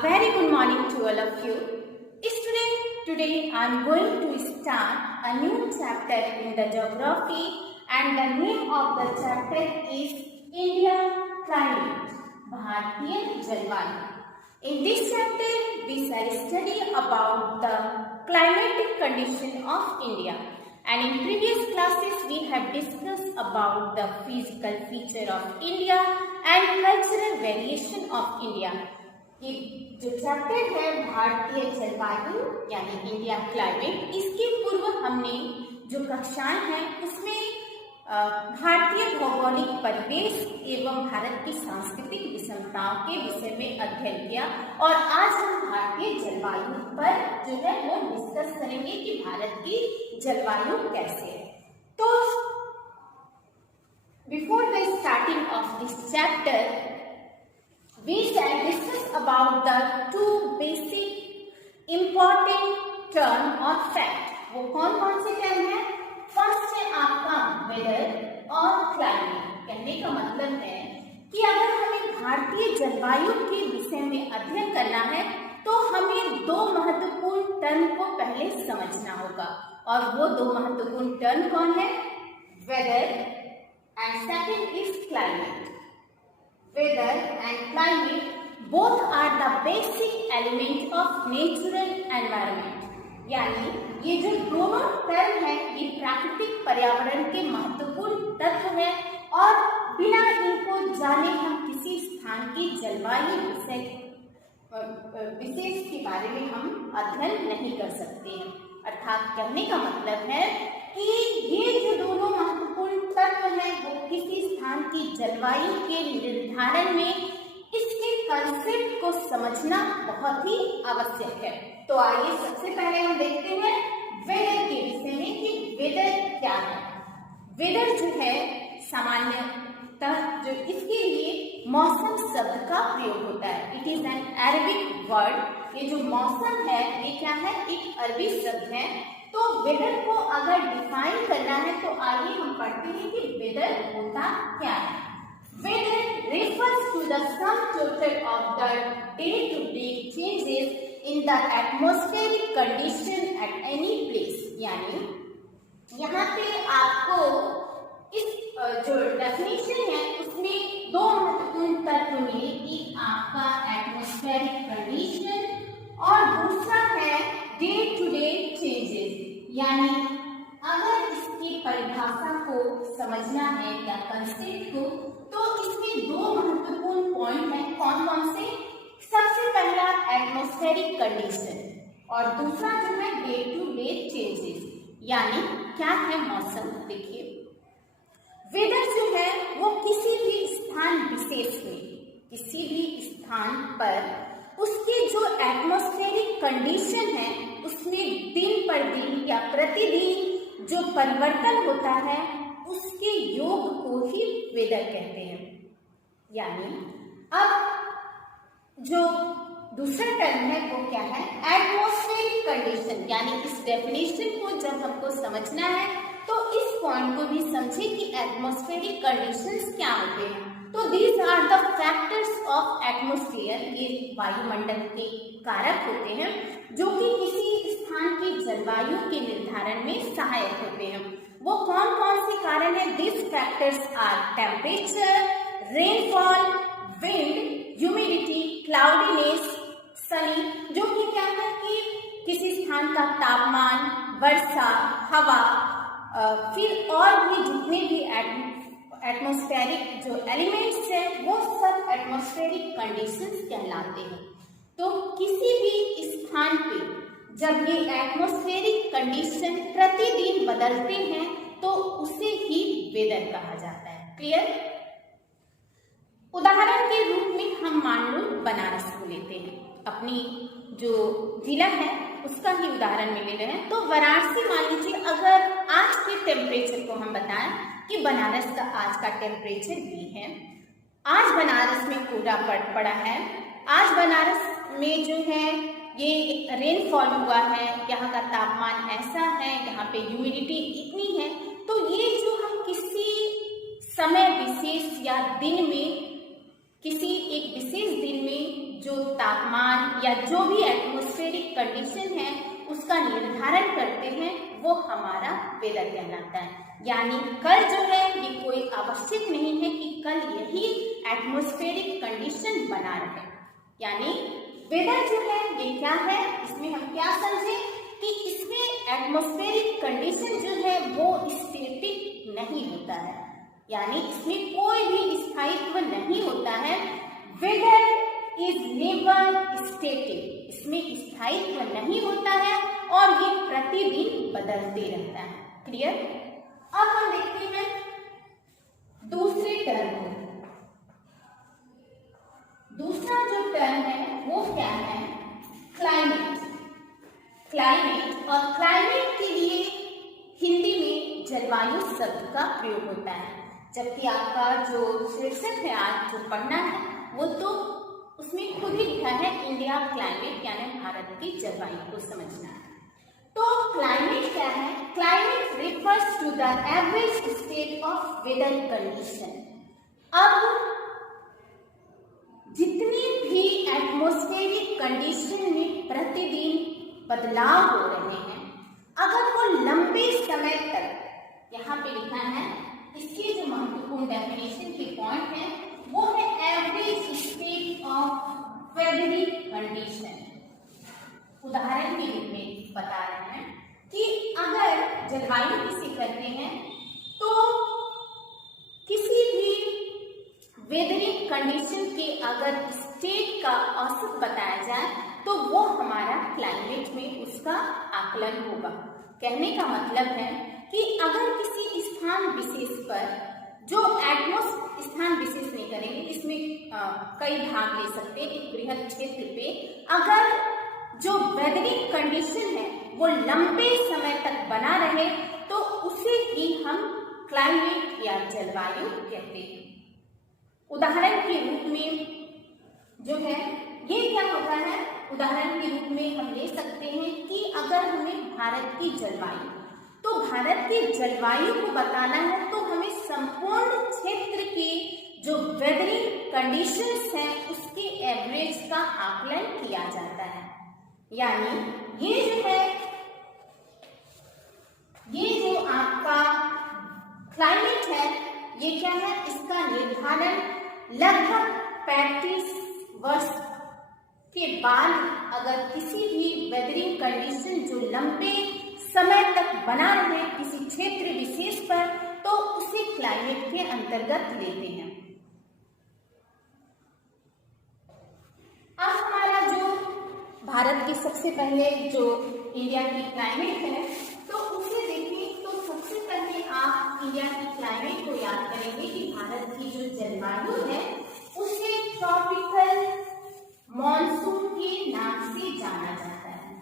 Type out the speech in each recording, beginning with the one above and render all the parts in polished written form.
A very good morning to all of you. Today I am going to start a new chapter in the geography, and the name of the chapter is India Climate, Bharatiya Jalwayu. In this chapter we shall study about the climatic condition of India, and in previous classes we have discussed about the physical feature of India and cultural variation of India. ये जो chapter है भारतीय जलवायु यानी India climate, इसके पूर्व हमने जो कक्षाएं हैं उसमें भारतीय भौगोलिक परिवेश एवं भारत की सांस्कृतिक विषमताओं के विषय में अध्ययन किया, और आज हम भारतीय जलवायु पर जो है वो डिस्कस करेंगे कि भारत की जलवायु कैसे है। तो before the starting of this chapter we shall discuss about the two basic important term or fact. वो कौन कौन से टर्म है? फर्स्ट है आपका वेदर और क्लाइमेट। कहने का मतलब है कि अगर हमें भारतीय जलवायु के विषय में अध्ययन करना है तो हमें दो महत्वपूर्ण टर्म को पहले समझना होगा, और वो दो महत्वपूर्ण टर्म कौन है? Weather and second is climate. Weather and climate both are the basic element of natural environment. यानी ये जो दोनों टर्म है ये प्राकृतिक पर्यावरण के महत्वपूर्ण तत्व है, और बिना इनको जाने हम किसी स्थान की जलवायु विशेष के बारे में हम अध्ययन नहीं कर सकते हैं। अर्थात कहने का मतलब है कि ये जो दोनों महत्वपूर्ण तत्व हैं वो किसी स्थान की जलवायु के निर्धारण में इसके कंसेप्ट को समझना बहुत ही आवश्यक है। तो आइए सबसे पहले हम देखते हैं वेदर के विषय में कि वेदर क्या है। वेदर जो है सामान्यतः जो इसके लिए मौसम शब्द का प्रयोग होता है। It is an Arabic word. ये जो मौसम है ये क्या है? एक अरबी शब्द है। तो वेदर को अगर डिफाइन करना है तो आइए हम पढ़ते हैं कि वेदर होता क्या है। Weather refers to the sum total of the day-to-day changes in the atmospheric condition at any place। यानी यहाँ पे आपको इस जो डेफिनेशन है उसमें दो महत्वपूर्ण तत्व मिले, एक आपका एटमॉस्फेरिक कंडीशन और दूसरा है डे टू डे चेंजेस। यानी अगर इसकी परिभाषा को समझना है या कंसेप्ट को, तो इसके दो महत्वपूर्ण पॉइंट हैं। कौन कौन से? सबसे पहला एटमॉस्फेरिक कंडीशन और दूसरा जो है डे टू डे चेंजेस। यानी क्या है मौसम? देखिए वेदर जो है वो किसी भी स्थान विशेष में, किसी भी स्थान पर उसकी जो एटमॉस्फेरिक कंडीशन है उसमें दिन पर दिन या प्रतिदिन जो परिवर्तन होता है उसके योग को ही वेदर कहते हैं। यानी अब जो दूसरा टर्म है वो क्या है? Atmospheric condition. यानी इस डेफिनेशन को जब हमको समझना है तो इस पॉइंट को भी समझे कि एटमॉस्फेरिक कंडीशंस क्या होते हैं। तो these are the factors of atmosphere. ये वायुमंडल के कारक होते हैं जो कि किसी स्थान की जलवायु के निर्धारण में सहायक होते हैं। वो कौन कौन से कारण है? This factors are temperature, rainfall, wind, humidity, cloudiness, sunny, जो कि क्या है कि किसी स्थान का तापमान, वर्षा, हवा, फिर और भी जितने भी एटमॉस्फेरिक जो एलिमेंट्स हैं वो सब एटमॉस्फेरिक कंडीशंस कहलाते हैं। तो किसी भी स्थान पे जब ये एटमॉस्फेरिक कंडीशन प्रतिदिन बदलते हैं तो उसे ही वेदर कहा जाता है। क्लियर? उदाहरण के रूप में हम मान लो बनारस को लेते हैं, अपनी जो जिला है उसका ही उदाहरण में ले रहे हैं। तो वाराणसी मान लीजिए, अगर आज के टेम्परेचर को हम बताएं कि बनारस का आज का टेम्परेचर भी है, आज बनारस में कोहरा पड़ा है, आज बनारस में जो है ये रेनफॉल हुआ है, यहाँ का तापमान ऐसा है, यहाँ पे ह्यूमिडिटी इतनी है। तो ये जो हम किसी समय विशेष या दिन में, किसी एक विशेष दिन में जो तापमान या जो भी एटमॉस्फेरिक कंडीशन है उसका निर्धारण करते हैं वो हमारा वेदर कहलाता है। यानी कल जो है ये कोई आवश्यक नहीं है कि कल यही एटमॉस्फेरिक कंडीशन बना रहे। यानी वेदर जो है ये क्या है, इसमें हम क्या समझे कि इसमें एटमॉस्फेरिक कंडीशन जो है वो स्टैटिक नहीं होता है, यानी इसमें कोई भी स्थायित्व नहीं होता है। वेदर इज नेवर स्टैटिक, इसमें स्थायित्व नहीं होता है और ये प्रतिदिन बदलते रहता है। क्लियर? अब हम देखते हैं दूसरे टर्म को। दूसरा जो टर्म है वो क्या है, क्लाइमेट। क्लाइमेट, और क्लाइमेट के लिए हिंदी में जलवायु शब्द का प्रयोग होता है। जबकि आपका जो शीर्षक है आज जो पढ़ना है वो तो उसमें खुद ही लिखा है इंडिया क्लाइमेट, यानी भारत की जलवायु को समझना है। तो क्लाइमेट क्या है? Climate refers to the average state of weather condition. अब जितनी भी एटमॉस्फेरिक कंडीशन में प्रतिदिन बदलाव हो रहे हैं, अगर वो लंबे समय तक, यहाँ पे लिखा है इसके जो महत्वपूर्ण डेफिनेशन के पॉइंट है वो है average state of weather condition. उदाहरण के रूप में बता रहे हैं कि अगर जलवायु किसी करते हैं तो किसी भी वेदरिंग कंडीशन के अगर स्टेट का औसत बताया जाए तो वो हमारा क्लाइमेट में उसका आकलन होगा। कहने का मतलब है कि अगर किसी स्थान विशेष पर जो स्थान विशेष नहीं करेंगे, इसमें कई भाग ले सकते हैं। एक बृहद क्षेत्र पे अगर जो वेदरिंग कंडीशन है वो लंबे समय तक बना रहे तो उसे ही हम क्लाइमेट या जलवायु कहते हैं। उदाहरण के रूप में जो है ये क्या होता है, उदाहरण के रूप में हम ले सकते हैं कि अगर हमें भारत की जलवायु, तो भारत की जलवायु को बताना है तो हमें संपूर्ण क्षेत्र की जो वेदरिंग कंडीशंस हैं उसके एवरेज का आकलन किया जाता है। यानी ये जो है, ये जो आपका क्लाइमेट है ये क्या है, इसका निर्धारण लगभग 35 वर्ष के बाद अगर किसी भी वेदरिंग कंडीशन जो लंबे समय तक बना रहे किसी क्षेत्र विशेष पर तो उसे क्लाइमेट के अंतर्गत लेते हैं। अब हमारा जो भारत की सबसे पहले जो इंडिया की क्लाइमेट है तो उसे देखें तो सबसे पहले आप इंडिया की क्लाइमेट को याद करेंगे कि भारत की जो जलवायु है उसे ट्रॉपिकल मॉनसून के नाम से जाना जाता है।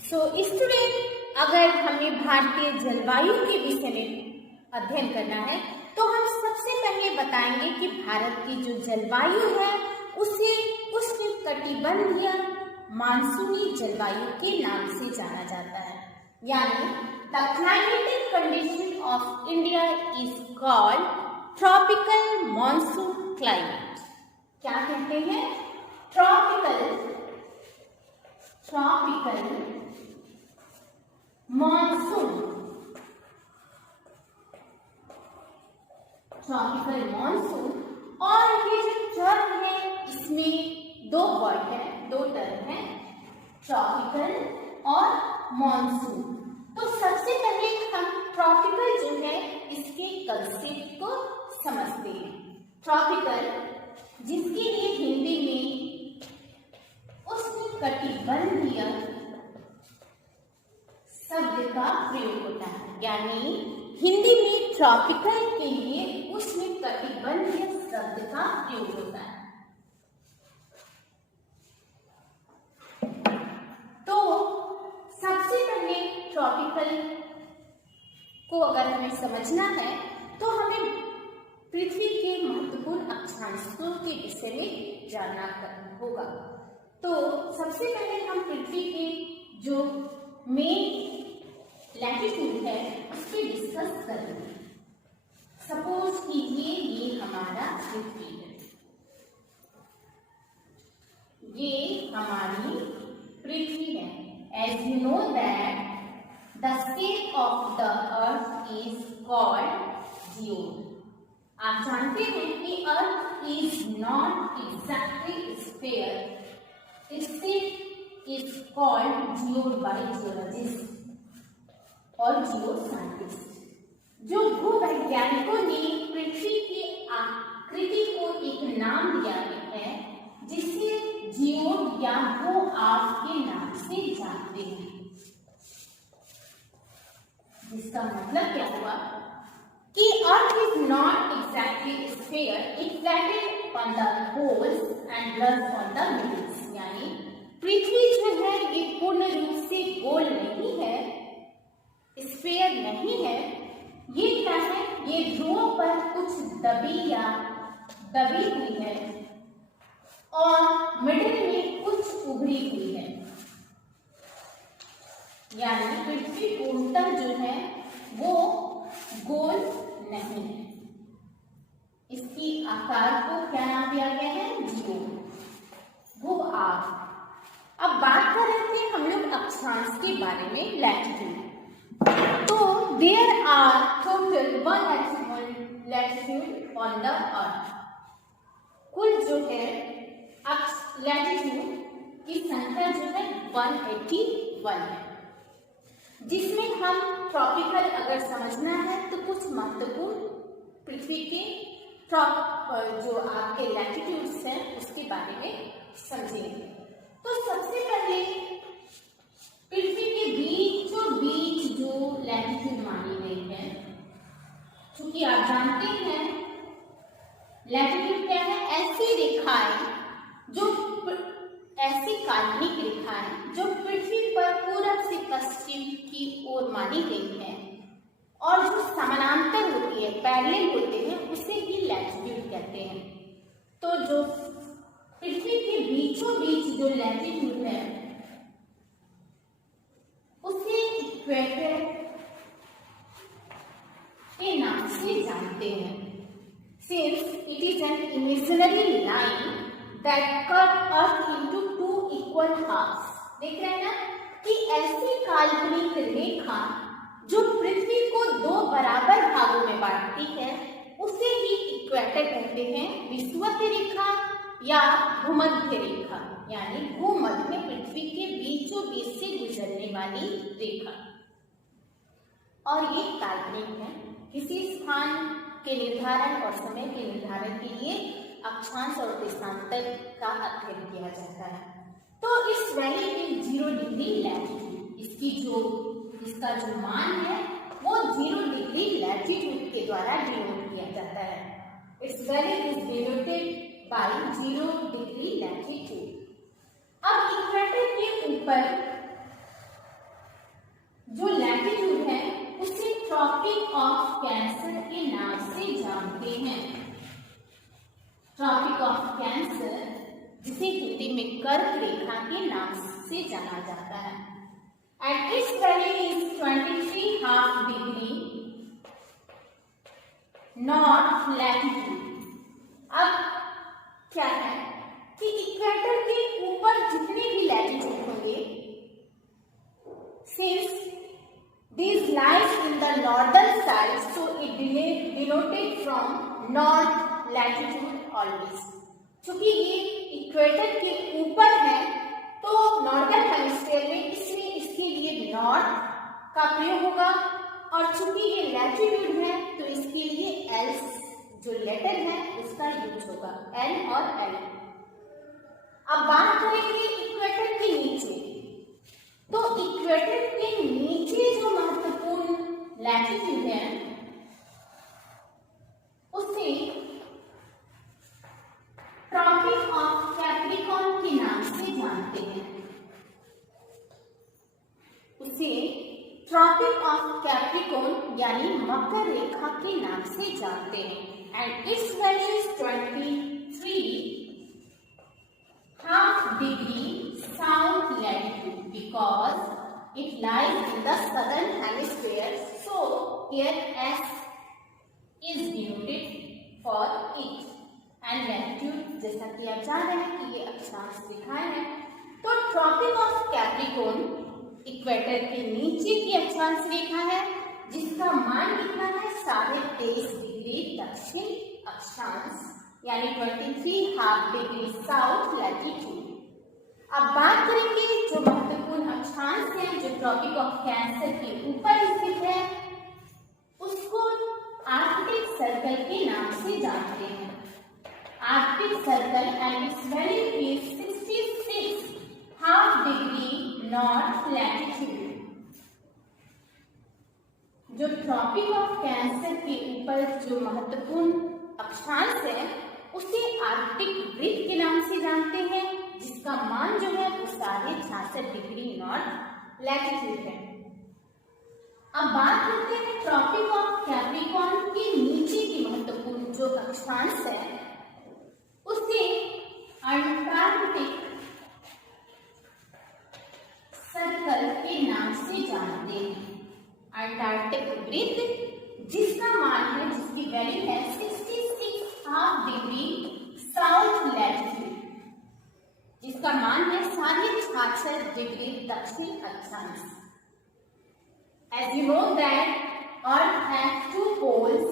सो स्टूडेंट, अगर हमें भारतीय जलवायु के विषय में अध्ययन करना है तो हम सबसे पहले बताएंगे कि भारत की जो जलवायु है उसे उष्णकटिबंधीय मानसूनी जलवायु के नाम से जाना जाता है। यानी the climatic condition of India is called tropical monsoon climate. क्या कहते हैं? Tropical monsoon, tropical monsoon. और ये जो टर्म है इसमें दो वर्ड है, दो टर्म है, ट्रॉपिकल और मॉनसून। तो सबसे पहले हम ट्रॉपिकल जो है इसके कंसेप्ट को समझते हैं। ट्रॉपिकल, जिसके लिए हिंदी में उष्णकटिबंधीय शब्द का प्रयोग होता है। यानी हिंदी में ट्रॉपिकल के लिए उष्णकटिबंधीय शब्द का प्रयोग होता है। तो सबसे पहले ट्रॉपिकल को अगर हमें समझना है तो हमें पृथ्वी के महत्वपूर्ण अक्षांशों के विषय में जानना होगा। तो सबसे पहले हम पृथ्वी के जो मेन लैटिट्यूड है उस पर डिस्कस करेंगे। सपोज कीजिए ये हमारा पृथ्वी है। The shape of the earth is called geode. आप जानते हैं कि अर्थ is not exactly sphere. Its shape is called geode by geologists और geoscientists. जो भूवैज्ञानिकों ने पृथ्वी की आकृति को एक नाम दिया है जिसे जियोड या भू आव के नाम से जानते हैं, जिसका मतलब क्या हुआ कि earth is not exactly sphere, it flatted on the poles and blurs on the middles. यानी पृथ्वी जो है ये पूर्ण रूप से गोल नहीं है, स्फीयर नहीं है, ये क्या है, ये ध्रुवों पर कुछ दबी हुई है और मिडिल में कुछ उभरी हुई है। यानी पृथ्वी पूर्णतः जो है वो गोल नहीं है। इसकी आकार को क्या नाम दिया गया है, जियोड, भू-आव। अब बात कर रहे थे हम लोग अक्षांश के बारे में, लैटिट्यूड। तो there are total 181 latitude on the earth. कुल जो है लैटिट्यूड की संख्या जो है 181 है, जिसमें हम ट्रॉपिकल अगर समझना है तो कुछ महत्वपूर्ण पृथ्वी के जो आपके लैटिट्यूड्स हैं उसके बारे में समझेंगे। तो सबसे पहले पृथ्वी के बीचों बीच जो लैटिट्यूड मानी गई है, क्योंकि आप जानते हैं लैटिट्यूड क्या है, ऐसी रेखाएं जो ऐसी काल्पनिक रेखाएं जो पृथ्वी पर पूरब से पश्चिम की ओर मानी गई है और जो समानांतर होती है, पैरेलल होते हैं, उसे ही लैटिट्यूड कहते हैं। तो जो पृथ्वी के बीचों बीच जो लैटिट्यूड है उसे इक्वेटर के नाम से जानते हैं। Since it is an imaginary line that cut Earth into two equal halves, देख रहे हैं ना कि ऐसी काल्पनिक रेखा जो पृथ्वी को दो बराबर भागों में बांटती है उसे ही इक्वेटर कहते हैं, विषुवत रेखा या भूमध्य रेखा, यानी भूमध्य में पृथ्वी के बीचों बीच से गुजरने वाली रेखा। और ये काल्पनिक है, किसी स्थान के निर्धारण और समय के निर्धारण के लिए अक्षांश और देशांतर का अध्ययन किया जाता है। तो इस वैली में 0 डिग्री लैटिट्यूड, इसका जो मान है वो 0 डिग्री लैटिट्यूड के द्वारा डिनोट किया जाता है। It's valley is denoted by 0 degree latitude. अब इक्वेटर के ऊपर जो लैटिट्यूड है उसे ट्रॉपिक ऑफ कैंसर के नाम से जानते हैं। ट्रॉपिक ऑफ कैंसर, जिसे हिंदी में कर्क रेखा के नाम से जाना जाता है, and it's value is 23.5 degree north latitude. अब क्या है कि इक्वेटर के ऊपर जितने भी लैटिट्यूड होंगे, since this lies in the northern side, so it denoted from north latitude always. चूंकि ये इक्वेटर के ऊपर है तो नॉर्दर्न हेमिस्फीयर में इसलिए इसके लिए नॉर्थ का प्रयोग होगा, और चूंकि ये लैटिट्यूड है तो इसके लिए एल जो लेटर है उसका यूज होगा, एल और एल। अब बात करेंगे इक्वेटर के नीचे। तो इक्वेटर के नीचे जो महत्वपूर्ण लैटिट्यूड है उसे ट्रॉपिक ऑफ कैप्रिकॉर्न के नाम से जानते हैं। उसे ट्रॉपिक ऑफ कैप्रिकॉर्न यानी मकर रेखा के नाम से जानते हैं, and it's value is 23.5 degree south latitude because it lies in the southern hemisphere, so here S is denoted for it, and latitude जैसा कि आप जान रहे हैं कि ये अक्षांश रेखाएं हैं। तो ट्रॉपिक ऑफ कैप्रिकॉर्न इक्वेटर के नीचे की अक्षांश रेखा है जिसका मान कितना है 23.5 डिग्री दक्षिण अक्षांश यानी 23 हाफ डिग्री साउथ लैटिट्यूड। अब बात करेंगे जो महत्वपूर्ण अक्षांश है जो ट्रॉपिक ऑफ कैंसर के ऊपर स्थित है उसको आर्कटिक सर्कल के नाम से जानते हैं। Arctic circle and it's value is 66 half degree north latitude. जो ट्रॉपिक ऑफ कैंसर के ऊपर जो महत्वपूर्ण अक्षांश है उसे आर्कटिक वृत्त के नाम से जानते हैं जिसका मान जो है वो 66 डिग्री नॉर्थ लैटिट्यूड है। अब बात करते हैं ट्रॉपिक ऑफ कैप्रिकॉर्न के नीचे की महत्वपूर्ण जो अक्षांश है उसे अंटार्कटिक सर्कल के नाम से जानते हैं। अंटार्कटिक वृत्त जिसका मान है जिसकी वैल्यू है 66 हाफ डिग्री साउथ लैटिट्यूड जिसका मान है 66 डिग्री दक्षिण अक्षांश। As you know that Earth has two poles,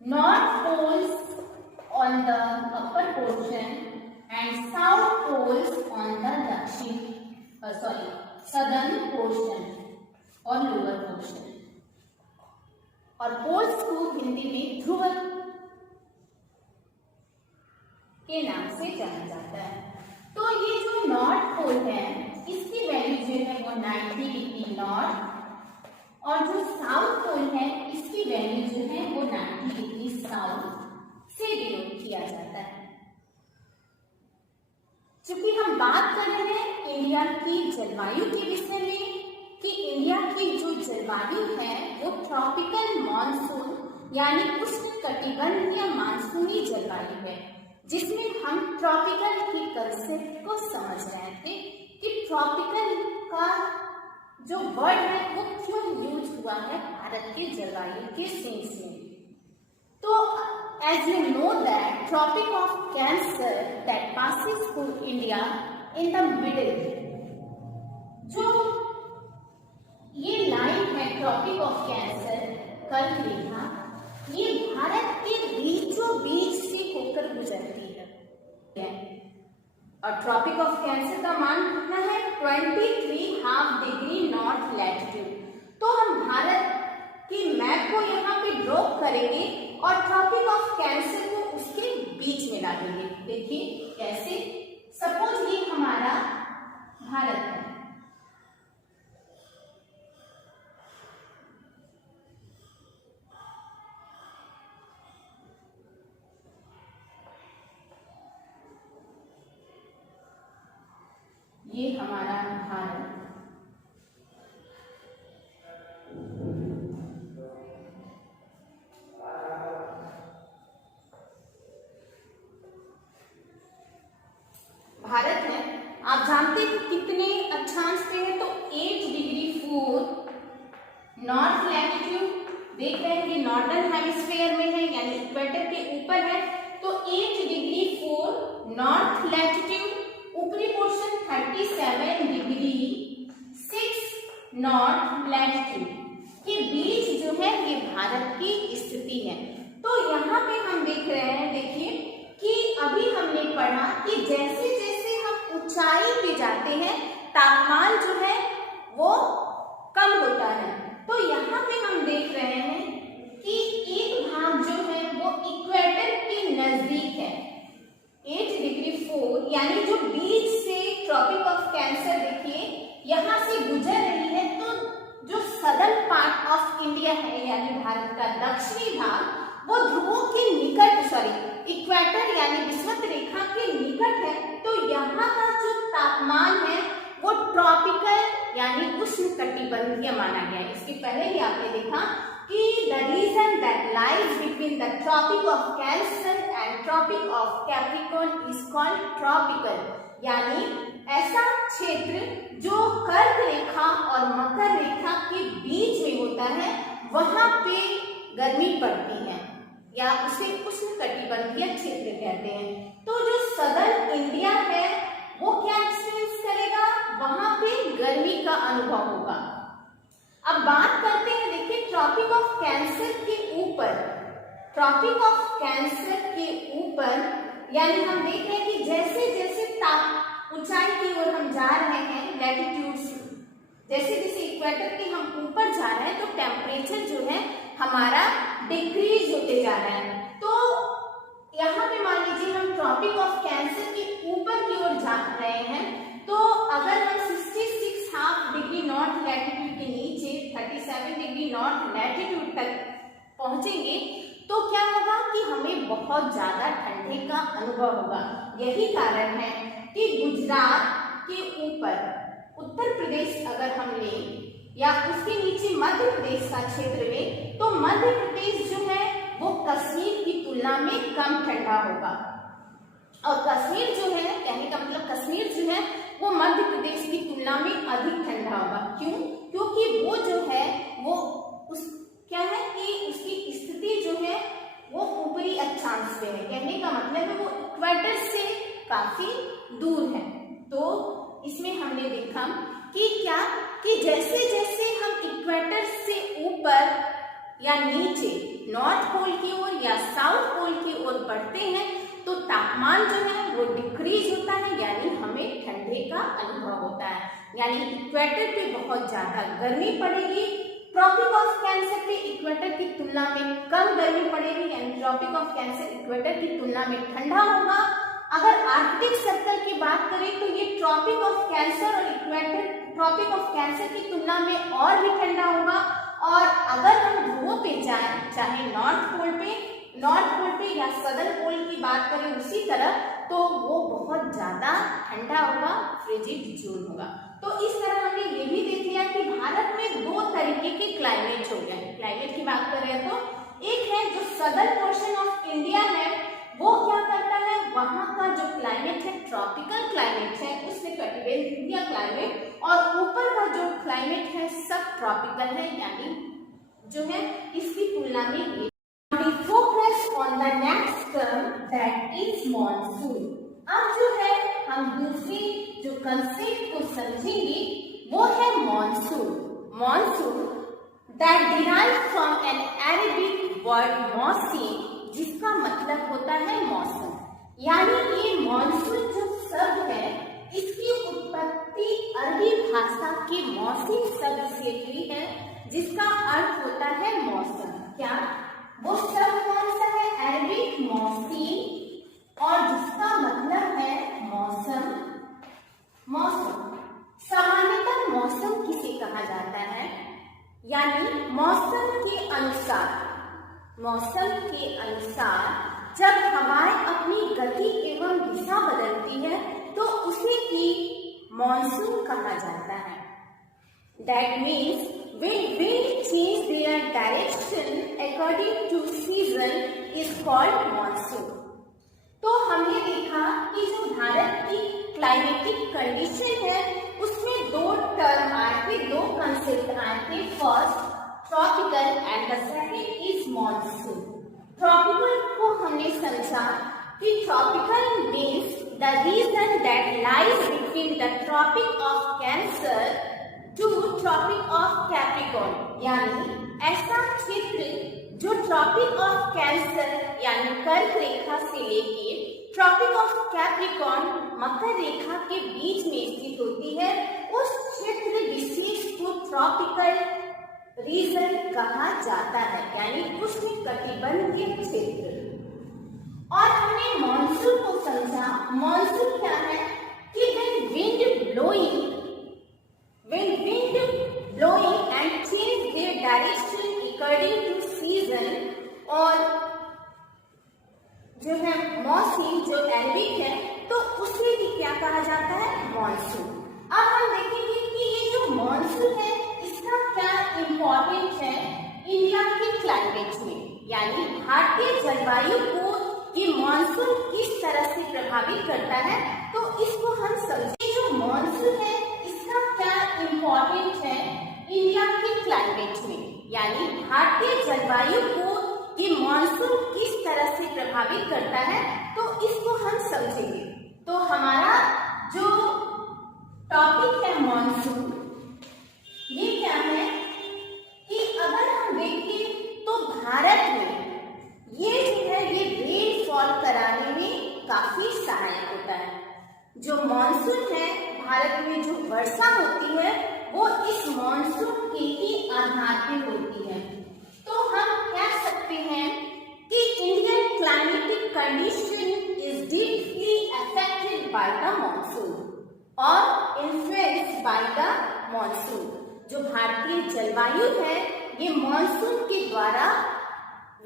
north poles on the upper portion and south poles on the southern portion or lower portion. और पोल्स को हिंदी में ध्रुव के नाम से जाना जाता है। तो ये जो नॉर्थ पोल है इसकी वैल्यू जो है वो 90 डिग्री नॉर्थ और जो साउथ पोल है इसकी वैल्यू जो है वो 90 डिग्री साउथ से डिनोट किया जाता है। चूंकि हम बात कर रहे हैं इंडिया की जलवायु के विषय में कि इंडिया की जो जलवायु है वो ट्रॉपिकल मॉनसून यानी उष्णकटिबंधीय मानसूनी जलवायु है जिसमें हम ट्रॉपिकल के कंसेप्ट को समझ रहे थे कि ट्रॉपिकल का जो वर्ड है वो क्यों यूज हुआ है भारत के जलवायु के सेंस में। तो as you know that Tropic of Cancer that passes through India in the middle, जो ये लाइन है ट्रॉपिक ऑफ कैंसर कर्क रेखा, ये भारत के बीचों बीच से होकर गुजरती है और ट्रॉपिक ऑफ कैंसर का मान कितना है 23 हाफ डिग्री नॉर्थ लैटिट्यूड। तो हम भारत की मैप को यहाँ पे ड्रॉ करेंगे और ट्रॉपिक ऑफ कैंसर को उसके बीच में डालेंगे। देखिए कैसे, सपोज ये हमारा भारत है, ये हमारा भारत, भारत है। आप जानते हैं कितने अक्षांश पे है, तो 8 डिग्री 4 नॉर्थ लैटिट्यूड। देख रहे हैं ये नॉर्दर्न हेमिस्फीयर में है यानी इक्वेटर के ऊपर है, तो 8 डिग्री 4 नॉर्थ लैटिट्यूड। ऊपरी पोर्शन 37 डिग्री 6 नॉर्थ लैटिट्यूड के बीच जो है ये भारत की स्थिति है। तो यहाँ पे हम देख रहे हैं, देखिए कि अभी हमने पढ़ा कि जैसे जैसे हम ऊंचाई पे जाते हैं तापमान जो है वो कम होता है। तो यहाँ पे हम देख रहे हैं कि एक भाग जो है वो इक्वेटर के नजदीक है, 8 डिग्री 4 यानी जो बीच से ट्रॉपिक ऑफ कैंसर देखिए यहाँ से गुजर रही है, तो जो सदर्न पार्ट ऑफ इंडिया है यानी भारत का दक्षिणी भाग वो ध्रुवों के निकट इक्वेटर यानी विषुवत रेखा के निकट है। तो यहाँ का जो तापमान है वो ट्रॉपिकल यानी उष्णकटिबंधीय माना गया है। इसके पहले ही आपने देखा कि the region that lies between the Tropic of Cancer and Tropic of Capricorn is called tropical, यानी ऐसा क्षेत्र जो कर्क रेखा और मकर रेखा के बीच में होता है वहां पे गर्मी पड़ती है या उसे उष्णकटिबंधीय क्षेत्र कहते हैं। तो जो सदर्न इंडिया है वो क्या एक्सपीरियंस करेगा, वहां पे गर्मी का अनुभव होगा। अब ट्रॉपिक ऑफ कैंसर के ऊपर, यानी हम देख रहे हैं कि जैसे जैसे ऊंचाई की ओर हम जा रहे हैं, लैटिट्यूड जैसे जैसे इक्वेटर के हम ऊपर जा रहे हैं, तो टेम्परेचर जो है हमारा डिक्रीज होते जा रहा है। तो यहाँ पे मान लीजिए हम ट्रॉपिक ऑफ कैंसर के ऊपर की ओर जा रहे हैं, तो अगर हम 66.5 डिग्री नॉर्थ लैटिट्यूड के नीचे 37 डिग्री नॉर्थ लैटिट्यूड तक पहुंचेंगे, तो क्या होगा कि हमें बहुत ज्यादा ठंडे का अनुभव होगा। यही कारण है कि गुजरात के ऊपर उत्तर प्रदेश अगर हम लें या उसके नीचे मध्य प्रदेश का क्षेत्र लें, तो मध्य प्रदेश जो है वो कश्मीर की तुलना में कम ठंडा होगा। और कश्मीर जो है, कहने का मतलब कश्मीर जो है वो मध्य प्रदेश की तुलना में अधिक ठंडा होगा। क्यों? क्योंकि वो जो है वो उस क्या है कि उसकी स्थिति जो है वो ऊपरी अक्षांश पे है। कहने का मतलब है वो इक्वेटर से काफी दूर है। तो इसमें हमने देखा कि क्या कि जैसे जैसे हम इक्वेटर से ऊपर या नीचे नॉर्थ पोल की ओर या साउथ पोल की ओर बढ़ते हैं, तो तापमान जो है वो डिक्रीज होता है, यानी हमें ठंडे का अनुभव होता है। यानी इक्वेटर पे बहुत ज्यादा गर्मी पड़ेगी, ट्रॉपिक ऑफ कैंसर पे इक्वेटर की तुलना में कम गर्मी पड़ेगी, यानी ट्रॉपिक ऑफ कैंसर इक्वेटर की तुलना में ठंडा होगा। अगर आर्कटिक सर्कल की बात करें तो ये ट्रॉपिक ऑफ कैंसर और इक्वेटर ट्रॉपिक ऑफ कैंसर की तुलना में और भी ठंडा होगा। और अगर हम ध्रुवों पे जाएं, चाहे नॉर्थ पोल पे या सदर्न पोल की बात करें उसी तरह, तो वो बहुत ज्यादा ठंडा होगा, फ्रिजिड जोन होगा। तो इस तरह हमने ये भी देख लिया कि भारत में दो तरीके के क्लाइमेट हो गए। क्लाइमेट की बात करें तो एक है जो सदर्न पोर्शन ऑफ इंडिया है, वो क्या करता है, वहां का जो क्लाइमेट है ट्रॉपिकल क्लाइमेट है, उसमें कटिबंधीय क्लाइमेट, और ऊपर का जो क्लाइमेट है सब ट्रॉपिकल है, यानी जो है इसकी तुलना में ये। We focus on the next term that is monsoon. अब जो है हम दूसरी जो कंसेप्ट को समझेंगे वो है monsoon. Monsoon that derives from an Arabic word मौसम, जिसका मतलब होता है मौसम। यानी ये मॉनसून जो शब्द है इसकी उत्पत्ति अरबी भाषा के मौसम शब्द से हुई है, जिसका अर्थ होता है मौसम। क्या वो शब्द कौन सा है? अरबिक मौसम, और जिसका मतलब है मौसम। मौसम सामान्यतः मौसम किसे कहा जाता है? यानी मौसम के अनुसार जब हवाएं अपनी गति एवं दिशा बदलती है तो उसे ही मॉनसून कहा जाता है। That means when wind change their direction according to season is called monsoon. तो हमने देखा कि जो भारत की क्लाइमेटिक कंडीशन है उसमें दो टर्म आए थे, दो कंसेप्ट आए थे। First tropical and the second is monsoon. Tropical को हमने समझा कि tropical means the region that lies between the Tropic of Cancer to Tropic of Capricorn, यानी ऐसा क्षेत्र जो ट्रॉपिक ऑफ कैंसर यानी कर्क रेखा से लेके ट्रॉपिक ऑफ कैप्रिकॉर्न मकर रेखा के बीच में स्थित होती है, उस क्षेत्र विशेष को ट्रॉपिकल रीजन कहा जाता है, यानी उष्णकटिबंधीय क्षेत्र। और हमने मॉनसून को समझा। मॉनसून क्या है कि when wind blowing and change their direction according to season, और जो है मौसम जो अरबिक है तो उसे भी क्या कहा जाता है? मॉनसून। अब हम देखेंगे कि ये जो मॉनसून है इसका क्या इम्पोर्टेंस है इंडिया के क्लाइमेट में, यानी भारतीय जलवायु को ये मॉनसून किस तरह से प्रभावित करता है, तो इसको हम समझें। जो मॉनसून है इसका क्या इम्पोर्टेंस है इंडिया के क्लाइमेट में, यानी भारतीय जलवायु को ये मॉनसून किस तरह से प्रभावित करता है, तो इसको हम समझेंगे। तो हमारा जो टॉपिक है मॉनसून, ये क्या है कि अगर हम देखें तो भारत में ये में जो वर्षा होती है वो इस मॉनसून के ही आधार पर होती है। तो हम कह सकते हैं कि Indian climatic condition is deeply affected by the monsoon और इन्फ्लुएंस्ड बाय द मानसून। जो भारतीय जलवायु है ये मानसून के द्वारा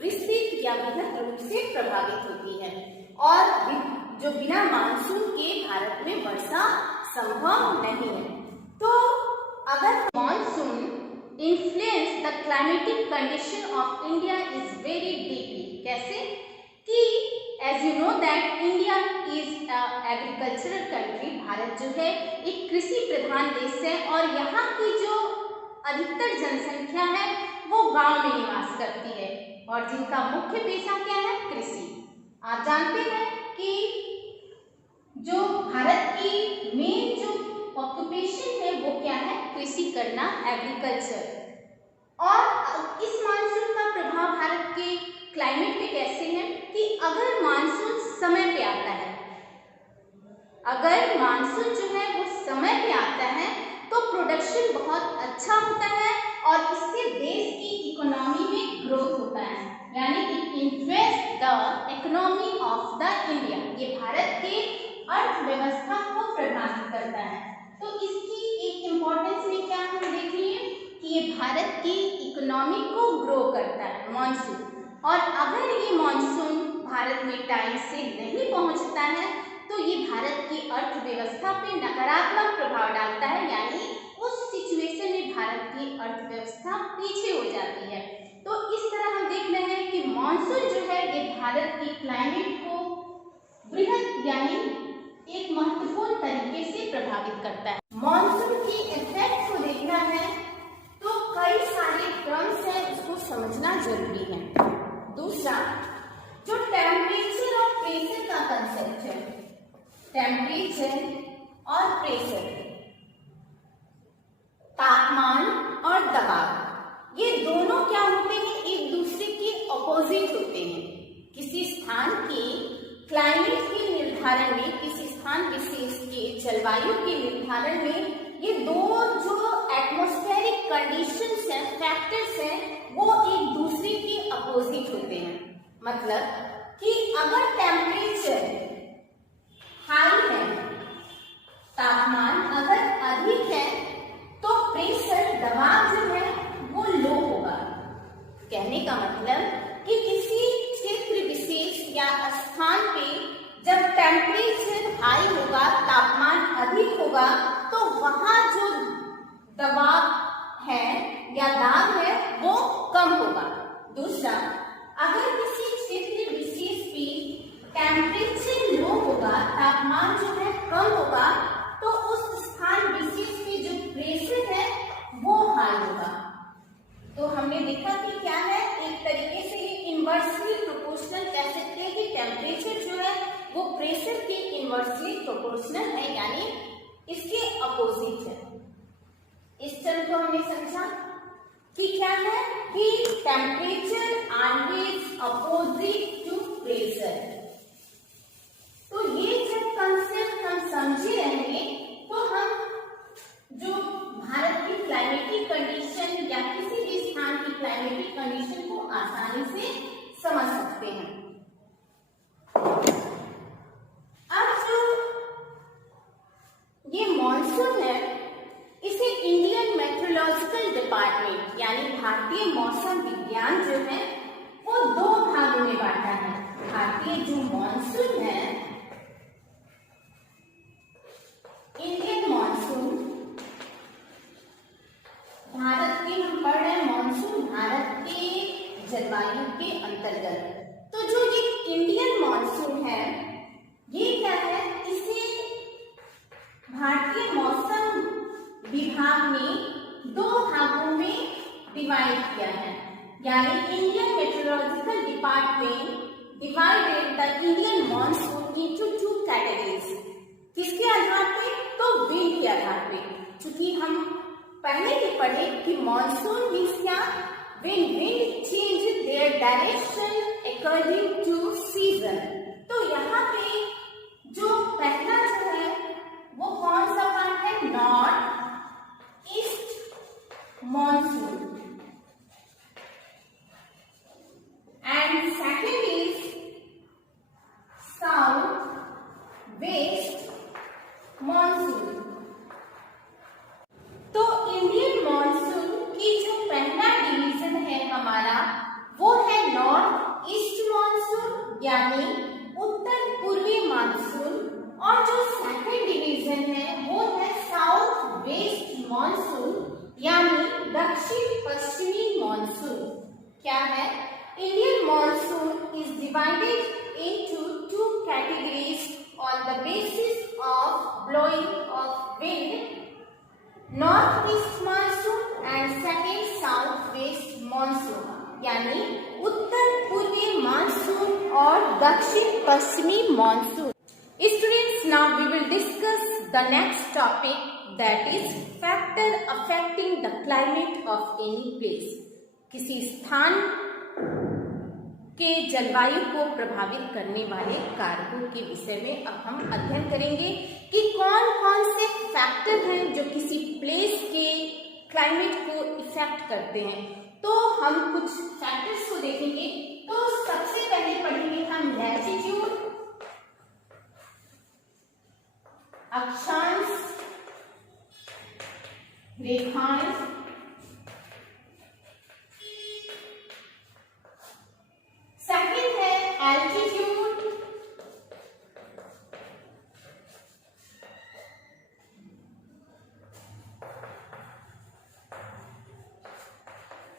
विस्तृत या वृहद रूप से प्रभावित होती है और जो बिना मानसून के भारत में वर्षा संभव नहीं है। तो अगर monsoon influence the climatic condition of India is very deeply, कैसे कि as you know that India is agricultural country, Bharat जो है एक कृषि प्रधान देश है और यहाँ की जो अधिकतर जनसंख्या है वो गांव में निवास करती है और जिनका मुख्य पेशा क्या है, कृषि। आप जानते हैं कि जो भारत की मेन जो ऑक्यूपेशन है वो क्या है, कृषि करना, एग्रीकल्चर। और इस मानसून का प्रभाव भारत के क्लाइमेट पे कैसे है कि अगर मानसून समय पे आता है, अगर मानसून जो है वो समय पे आता है तो प्रोडक्शन बहुत अच्छा होता है और इससे देश की इकोनॉमी में ग्रोथ होता है, यानी it influence the economy of the India. ये भारत के अर्थव्यवस्था को प्रभावित करता है। तो इसकी एक इम्पोर्टेंस में क्या हम देख लिए कि ये भारत की इकोनॉमी को ग्रो करता है मानसून, और अगर ये मानसून भारत में टाइम से नहीं पहुंचता है तो ये भारत की अर्थव्यवस्था पे नकारात्मक प्रभाव डालता है, यानी उस सिचुएशन में भारत की अर्थव्यवस्था पीछे हो जाती है। तो इस तरह हम देख रहे हैं कि मानसून जो है ये भारत की क्लाइमेट को बृहद यानी एक महत्वपूर्ण तरीके से प्रभावित करता है। मानसून की इफेक्ट को देखना है तो कई सारे टर्म्स हैं, उसको समझना जरूरी है। दूसरा, जो टेम्परेचर और प्रेशर का कंसेप्ट है, टेम्परेचर और प्रेशर, तापमान और दबाव, ये दोनों क्या होते हैं, एक दूसरे के ऑपोजिट होते हैं। किसी स्थान के क्लाइमेट के निर्धारण में, किसी स्थान विशेष के जलवायु के निर्धारण में ये दो जो एटमॉस्फेरिक कंडीशंस हैं, फैक्टर्स हैं, वो एक दूसरे के अपोजिट होते हैं। मतलब कि अगर टेम्परेचर हाई है, तापमान अगर अधिक है, तो प्रेशर, दबाव जो है वो लो होगा। कहने का मतलब कि किसी क्षेत्र विशेष या स्थान पे जब टेम्परेचर हाई होगा, तापमान अधिक होगा, तो वहां जो दबाव है या दाब है वो कम होगा। दूसरा, अगर किसी क्षेत्र विशेष पे टेम्परेचर लो होगा, तापमान जो है कम होगा, तो उस स्थान विशेष पे जो प्रेशर है वो हाई होगा। तो हमने देखा कि क्या है, एक तरीके से ये इनवर्सली प्रोपोर्शनल कह सकते हैं कि टेम्परेचर जो है वो प्रेशर के इनवर्सली प्रोपोर्शनल है, यानी इसके अपोजिट है। इस टर्म को हमने समझा कि क्या है कि temperature always opposite to pressure. तो ये जब कंसेप्ट हम समझे रहेंगे तो हम जो भारत की क्लाइमेटिक कंडीशन या किसी भी स्थान की क्लाइमेटिक कंडीशन को आसानी से समझ सकते हैं। अब जो ये मॉनसून है, इसे इंडियन मेट्रोलॉजिकल डिपार्टमेंट यानी भारतीय मौसम विज्ञान जो है वो दो भागों में बांटा है। भारतीय जो मॉनसून है, इंडियन मॉनसून, भारत के हम पढ़ रहे हैं मॉनसून भारत के जलवायु के अंतर्गत। तो जो ये इंडियन मॉनसून है ये क्या है, इसे भारतीय मौसम विभाग ने दो भागों में डिवाइड किया है, यानी Indian meteorological department divided the Indian monsoon into two categories. किसके आधार पे, तो विंड के आधार पे। क्योंकि हम पहले ही पढ़े कि मॉनसून मीन्स क्या, when wind change their direction according to season। तो यहाँ पे जो पहला जो है वो कौन सा पार्ट है, monsoon. And second is south west monsoon. तो इंडियन मॉनसून की जो पहला डिवीजन है हमारा वो है नॉर्थ ईस्ट मॉनसून यानी उत्तर पूर्वी मानसून, और जो सेकंड डिवीजन है वो है साउथ वेस्ट मॉनसून यानी दक्षिण पश्चिमी मॉनसून। क्या है? Indian monsoon is divided into two categories on the basis of blowing of wind, north east monsoon and second south west monsoon यानी उत्तर पूर्वी मानसून और दक्षिण पश्चिमी monsoon. Students, now we will discuss the next topic, that is factor affecting the climate of any place. किसी स्थान के जलवायु को प्रभावित करने वाले कारकों के विषय में अब हम अध्ययन करेंगे कि कौन कौन से फैक्टर हैं जो किसी प्लेस के क्लाइमेट को इफेक्ट करते हैं। तो हम कुछ फैक्टर्स को देखेंगे। तो सबसे पहले पढ़ेंगे हम लैटिट्यूड, अक्षांश रेखाएं, सेकंड है एल्टीट्यूड,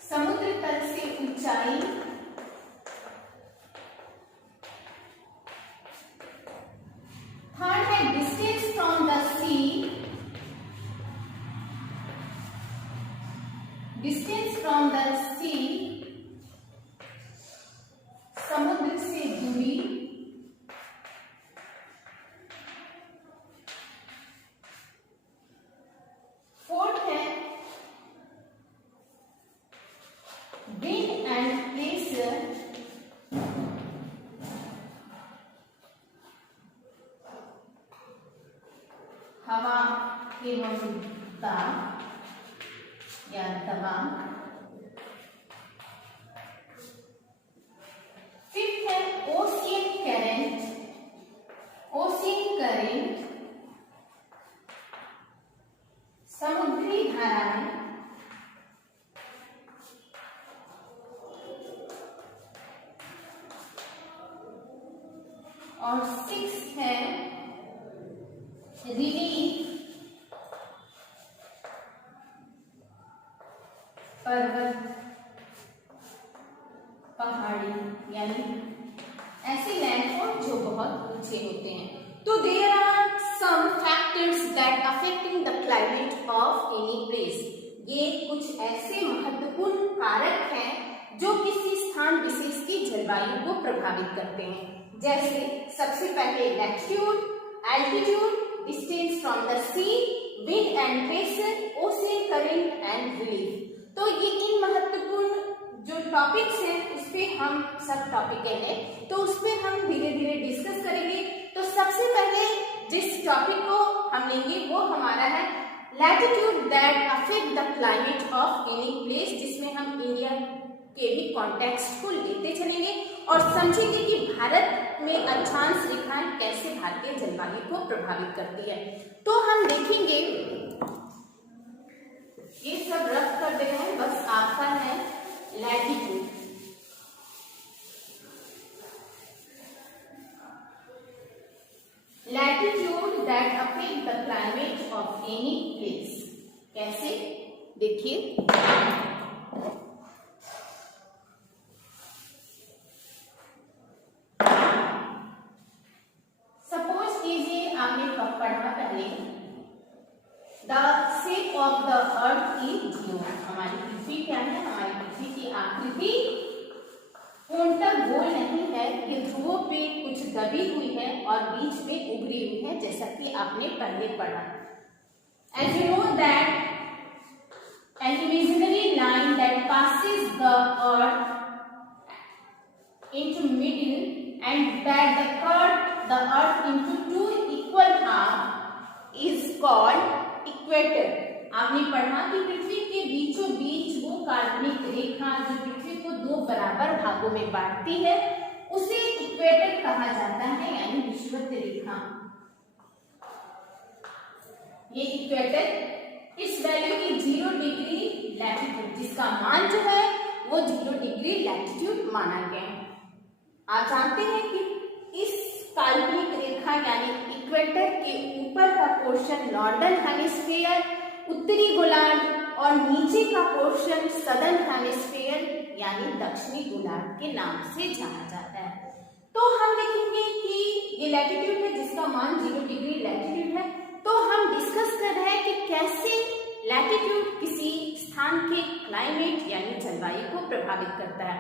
समुद्र तल से ऊंचाई, थर्ड है distance from the sea, distance from the sea समुद्र से दूरी, फोर्थ है विंड एंड प्रेशर, हवा एवं दाब या दबाव, फिफ्थ है ओशियन करंट, ओशियन करंट समुद्री धाराएं, और सिक्स्थ है रिलीफ, पर्वत पहाड़ी यानी ऐसे लैंडफॉल जो बहुत ऊंचे होते हैं। तो there are some factors that affecting the climate of any place. ये कुछ ऐसे महत्वपूर्ण कारक हैं जो किसी स्थान विशेष की जलवायु को प्रभावित करते हैं। जैसे सबसे पहले latitude, altitude, distance from the sea, wind and pressure, ocean current and relief. तो ये इन महत्वपूर्ण जो टॉपिक्स हैं उस पे हम सब टॉपिक हैं, तो उस पे हम धीरे धीरे डिस्कस करेंगे। तो सबसे पहले जिस टॉपिक को हम लेंगे वो हमारा है latitude that affect the climate of any place, जिसमें हम इंडिया के भी कॉन्टेक्स्ट को लेते चलेंगे और समझेंगे कि भारत में अक्षांश रेखाएं कैसे भारतीय जलवायु को प्रभावित करती है। तो हम देखेंगे, ये सब रफ कर दे रहे हैं, बस आपका है latitude. Latitude that affect the climate of any place. कैसे? देखिए, सपोज कीजिए आपने कब पढ़ा पहले, the shape of the earth is ध्रुव। हमारी पृथ्वी क्या है? हमारी पृथ्वी की आकृति पूर्णतः गोल नहीं है, ये ध्रुवों पे कुछ दबी हुई है और बीच में उभरी हुई है, जैसा कि आपने पहले पढ़ा। As you know that an imaginary line that passes the earth into middle and that the earth into two equal half is called equator। आपने पढ़ा कि पृथ्वी के बीचों बीच वो काल्पनिक रेखा जो पृथ्वी को दो बराबर भागों में बांटती है उसे इक्वेटर कहा जाता है, यानी विषुवत रेखा। ये इक्वेटर इस वैल्यू की 0 डिग्री लैटिट्यूड, जिसका मान जो है वो 0 डिग्री लैटिट्यूड माना गया है। आप जानते हैं कि इस काल्पनिक रेखा यानी इक्वेटर के ऊपर का पोर्शन नॉर्दर्न हेमिस्फीयर उत्तरी गोलार्ध और नीचे का पोर्शन सदर्न हेमिस्फीयर यानी दक्षिणी गोलार्ध के नाम से जाना जाता है। तो हम देखेंगे कि ये लैटिट्यूड है जिसका मान 0 डिग्री लैटिट्यूड है। तो हम डिस्कस कर रहे हैं कि कैसे लैटिट्यूड किसी स्थान के क्लाइमेट यानी जलवायु को प्रभावित करता है।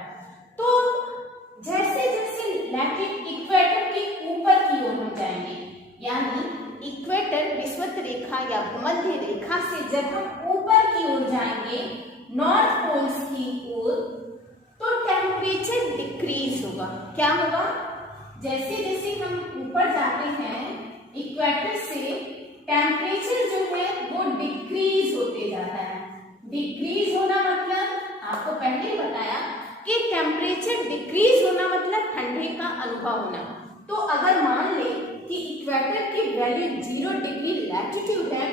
तो जैसे जैसे लैटिट्यूड इक्वेटर के ऊपर की ओर हम जाएंगे, यानी इक्वेटर विषुवत रेखा या भूमध्य रेखा से जब हम ऊपर की ओर जाएंगे नॉर्थ पोल्स की ओर, तो टेम्परेचर डिक्रीज होगा। क्या होगा? जैसे जैसे हम ऊपर जाते हैं इक्वेटर से टेम्परेचर जो है वो डिक्रीज होते जाता है। डिक्रीज होना मतलब आपको पहले ही बताया कि टेम्परेचर डिक्रीज होना मतलब ठंडे का अनुभव होना। तो अगर मान ले कि इक्वेटर की वैल्यू 0 डिग्री लैटिट्यूड है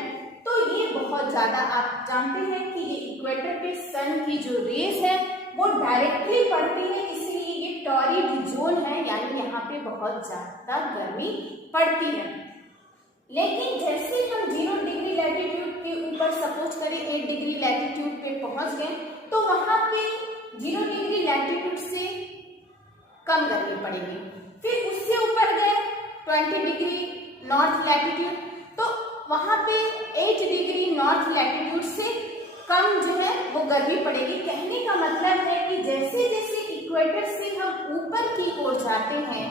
तो ये बहुत ज्यादा, आप जानते हैं कि ये इक्वेटर पे सन की जो रेज है वो डायरेक्टली पड़ती है, इसलिए ये टॉरिड जोन है, यानी यहाँ पे बहुत ज्यादा गर्मी पड़ती है। लेकिन जैसे हम 0 डिग्री लैटिट्यूड के ऊपर सपोज करें 8 डिग्री लैटिट्यूड पे पहुंच गए तो वहां पे 0 डिग्री लैटिट्यूड से कम गर्मी पड़ेगी। फिर उससे ऊपर गए 20 डिग्री नॉर्थ लैटिट्यूड, तो वहां पे 8 डिग्री नॉर्थ लैटिट्यूड से कम जो है वो गर्मी पड़ेगी। कहने का मतलब है कि जैसे जैसे इक्वेटर से हम ऊपर की ओर जाते हैं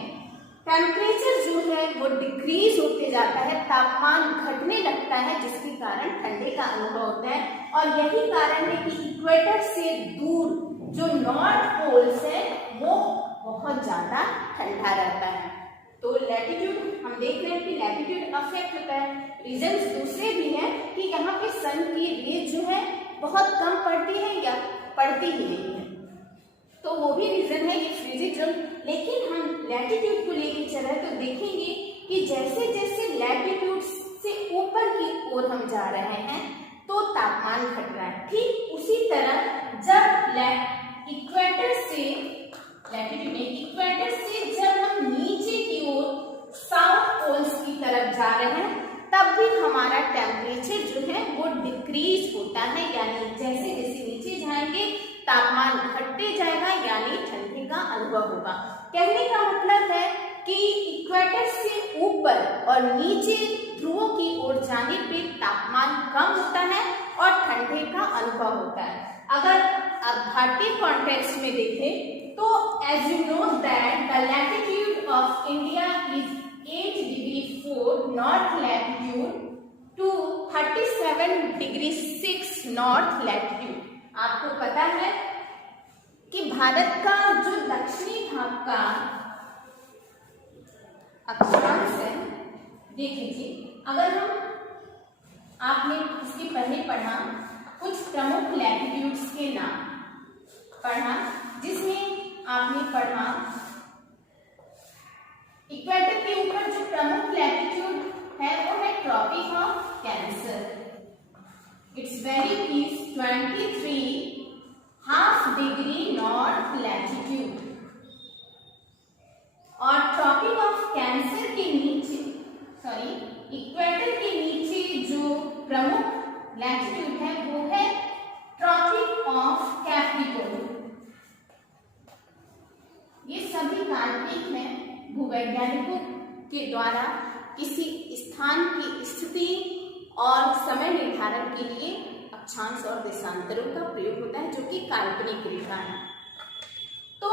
टेम्परेचर जो है वो डिक्रीज होते जाता है, तापमान घटने लगता है, जिसके कारण ठंडे का अनुभव होता है। और यही कारण है कि इक्वेटर से दूर जो नॉर्थ पोल्स है वो बहुत ज्यादा ठंडा रहता है। तो लैटिट्यूड हम देख रहे हैं कि लैटिट्यूड अफेक्ट होता है। रीजंस दूसरे भी हैं कि यहाँ पे सन की रेज जो है बहुत कम पड़ती है या पड़ती ही नहीं है, तो वो भी रीजन है ये फ्रीजिंग जोन। लेकिन हम लैटिट्यूड को लेके चले तो देखेंगे कि जैसे जैसे लैटिट्यूड से ऊपर की ओर हम जा रहे हैं तो तापमान घट रहा है। ठीक उसी तरह जब इक्वेटर से लैटिट्यूड में इक्वेटर से जब हम नीचे की ओर साउथ पोल्स की तरफ जा रहे हैं तब भी हमारा टेम्परेचर जो है वो डिक्रीज होता है, यानी जैसे जैसे नीचे जाएंगे तापमान घटते जाएगा, यानी ठंडी का अनुभव होगा। कहने का मतलब है कि इक्वेटर से ऊपर और नीचे ध्रुवों की ओर जाने पे तापमान कम होता है और ठंडे का अनुभव होता है। अगर आप भारतीय कॉन्टेक्स्ट में देखें तो as you know that the latitude of India is 8 degree 4 north latitude to 37 degree 6 north latitude. आपको पता है कि भारत का जो दक्षिणी भाग का अक्षांश है, देख लीजिए, अगर हम आपने इसके पहले पढ़ा कुछ प्रमुख लैटिट्यूड्स के नाम पढ़ा, जिसमें आपने पढ़ा इक्वेटर के ऊपर जो प्रमुख लैटिट्यूड है वो है tropic of cancer. Its value is 23.5 degree north latitude. और ट्रॉपिक ऑफ कैंसर के नीचे इक्वेटर के नीचे जो प्रमुख लैटिट्यूड है वो है ट्रॉपिक ऑफ कैप्रिकॉर्न। ये सभी काल्पनिक हैं, भूवैज्ञानिकों के द्वारा किसी स्थान की स्थिति और समय निर्धारण के लिए अक्षांश और देशांतरों का प्रयोग होता है, जो कि काल्पनिक रेखा है। तो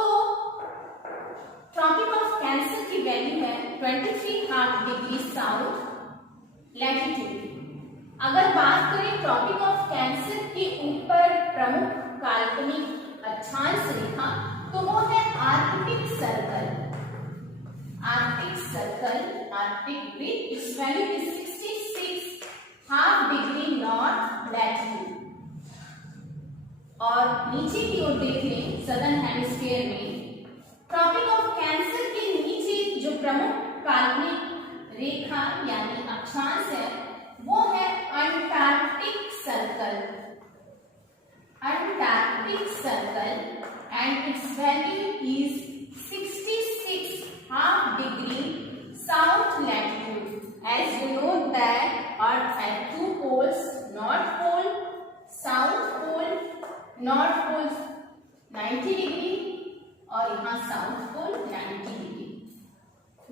ट्रॉपिक ऑफ कैंसर की वैल्यू है 23.5 डिग्री साउथ लैटिट्यूड। अगर बात करें ट्रॉपिक ऑफ कैंसर के ऊपर प्रमुख काल्पनिक अक्षांश रेखा तो वो है Arctic circle. Arctic with its value is 66.5 degree north latitude. नीचे की ओर देखें सदर्न हेमिस्फीयर में, ट्रॉपिक ऑफ कैंसर के नीचे जो प्रमुख काल्पनिक रेखा यानी अक्षांश है वो है Antarctic circle. Antarctic circle and it's value is 66.5 degree south latitude. As you know that Earth has two poles, North Pole, South Pole. North Pole 90 degree और यहाँ साउथ पोल 90 डिग्री।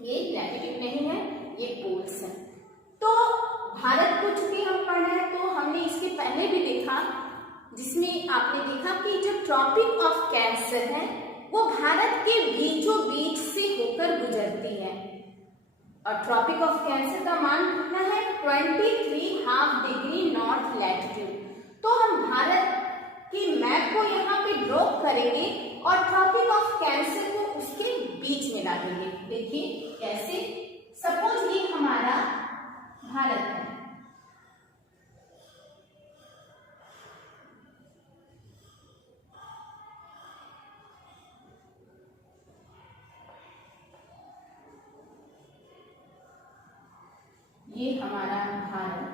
ये लैटिट्यूड नहीं है, ये पोल्स हैं। तो भारत को चूंकि हम पढ़ा है तो हमने इसके पहले भी देखा, जिसमें आपने देखा कि जो ट्रॉपिक ऑफ कैंसर है वो भारत के बीचों बीच से होकर गुजरती है और ट्रॉपिक ऑफ कैंसर का मान कितना है 23.5 डिग्री नॉर्थ लैटिट्यूड। तो हम भारत की मैप को यहाँ पे ड्रॉ करेंगे और ट्रॉपिक ऑफ कैंसर को उसके बीच में डालेंगे। देखिए कैसे, सपोज ये हमारा भारत है, ये हमारा भारत,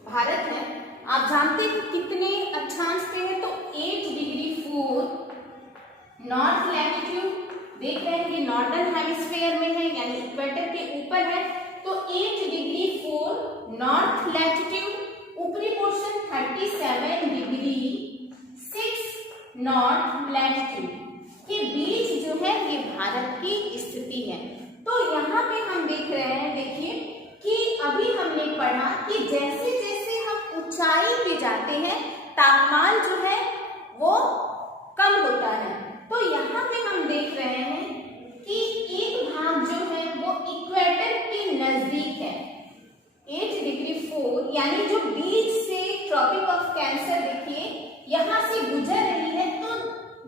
भारत है। आप जानते हैं कितने अक्षांश पे है, तो 8 डिग्री 4 नॉर्थ लैटिट्यूड। देख रहे हैं ये नॉर्दर्न हेमिस्फीयर में है यानी इक्वेटर के ऊपर है, तो 8 डिग्री 4 नॉर्थ लैटिट्यूड। ऊपरी पोर्शन 37 डिग्री 6 नॉर्थ लैटिट्यूड के बीच जो है ये भारत की स्थिति है। तो यहाँ पे हम देख रहे हैं, देखिए कि अभी हमने पढ़ा कि जैसे जैसे हम ऊंचाई पे जाते हैं तापमान जो है वो कम होता है। तो यहाँ पे हम देख रहे हैं कि एक भाग जो है वो इक्वेटर के नजदीक है, 8 डिग्री 4 यानी जो बीच से ट्रॉपिक ऑफ कैंसर देखिए यहाँ से गुजर रही है। तो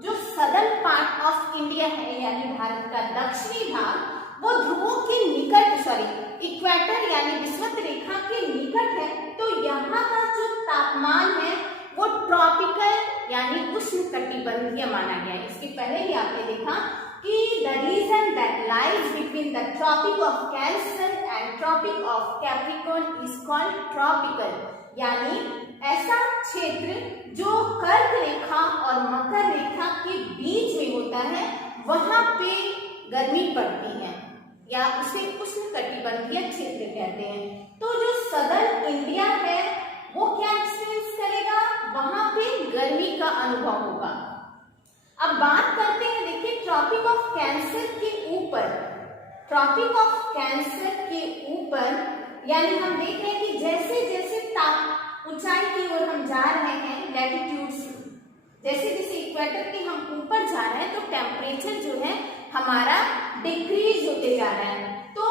जो सदर्न पार्ट ऑफ इंडिया है यानी भारत का दक्षिणी भाग वो ध्रुवों के निकट, इक्वेटर यानी विषुवत रेखा के निकट है। तो यहाँ का जो तापमान है वो ट्रॉपिकल यानी उष्णकटिबंधीय माना गया है। इसके पहले ही आपने देखा कि the region that lies between the Tropic of Cancer and Tropic of Capricorn is called tropical, यानी ऐसा क्षेत्र जो कर्क रेखा और मकर रेखा के बीच में होता है वहां पे गर्मी पड़ती है या उसे उष्णकटिबंधीय क्षेत्र कहते हैं। तो जो सदर्न इंडिया है वो क्या एक्सपीरियंस करेगा, वहां पे गर्मी का अनुभव होगा। अब बात करते हैं, देखिए ट्रॉपिक ऑफ कैंसर के ऊपर, ट्रॉपिक ऑफ कैंसर के ऊपर यानी हम देख रहे हैं कि जैसे जैसे ऊंचाई की ओर हम जा रहे हैं लैटिट्यूड से, जैसे जैसे इक्वेटर के हम ऊपर जा रहे हैं तो टेम्परेचर जो है हमारा डिक्रीज होते जा रहा है। तो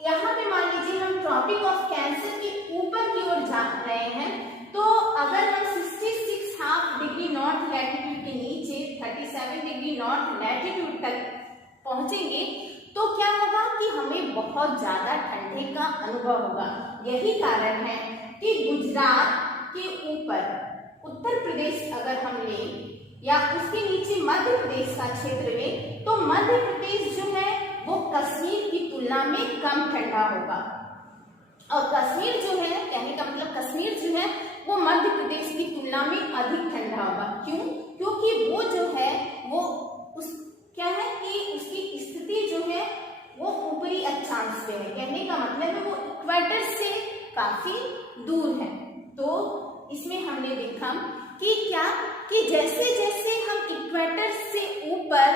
यहाँ पे मान लीजिए हम ट्रॉपिक ऑफ कैंसर के ऊपर की ओर जा रहे हैं, तो अगर हम 66.5 डिग्री नॉर्थ लैटिट्यूड के नीचे 37 डिग्री नॉर्थ लैटिट्यूड तक पहुंचेंगे तो क्या होगा कि हमें बहुत ज्यादा ठंडे का अनुभव होगा। यही कारण है कि गुजरात के ऊपर उत्तर प्रदेश अगर हम लें या उसके नीचे मध्य प्रदेश का क्षेत्र में, तो मध्य प्रदेश जो है वो कश्मीर की तुलना में कम ठंडा होगा। और कश्मीर जो है, कहने का मतलब कश्मीर जो है वो मध्य प्रदेश की तुलना में अधिक ठंडा होगा। क्यों? क्योंकि वो जो है वो उस क्या है कि उसकी स्थिति जो है वो ऊपरी अक्षांश पे है, कहने का मतलब है वो इक्वेटर से काफी दूर है। तो इसमें हमने देखा कि क्या कि जैसे जैसे हम इक्वेटर से ऊपर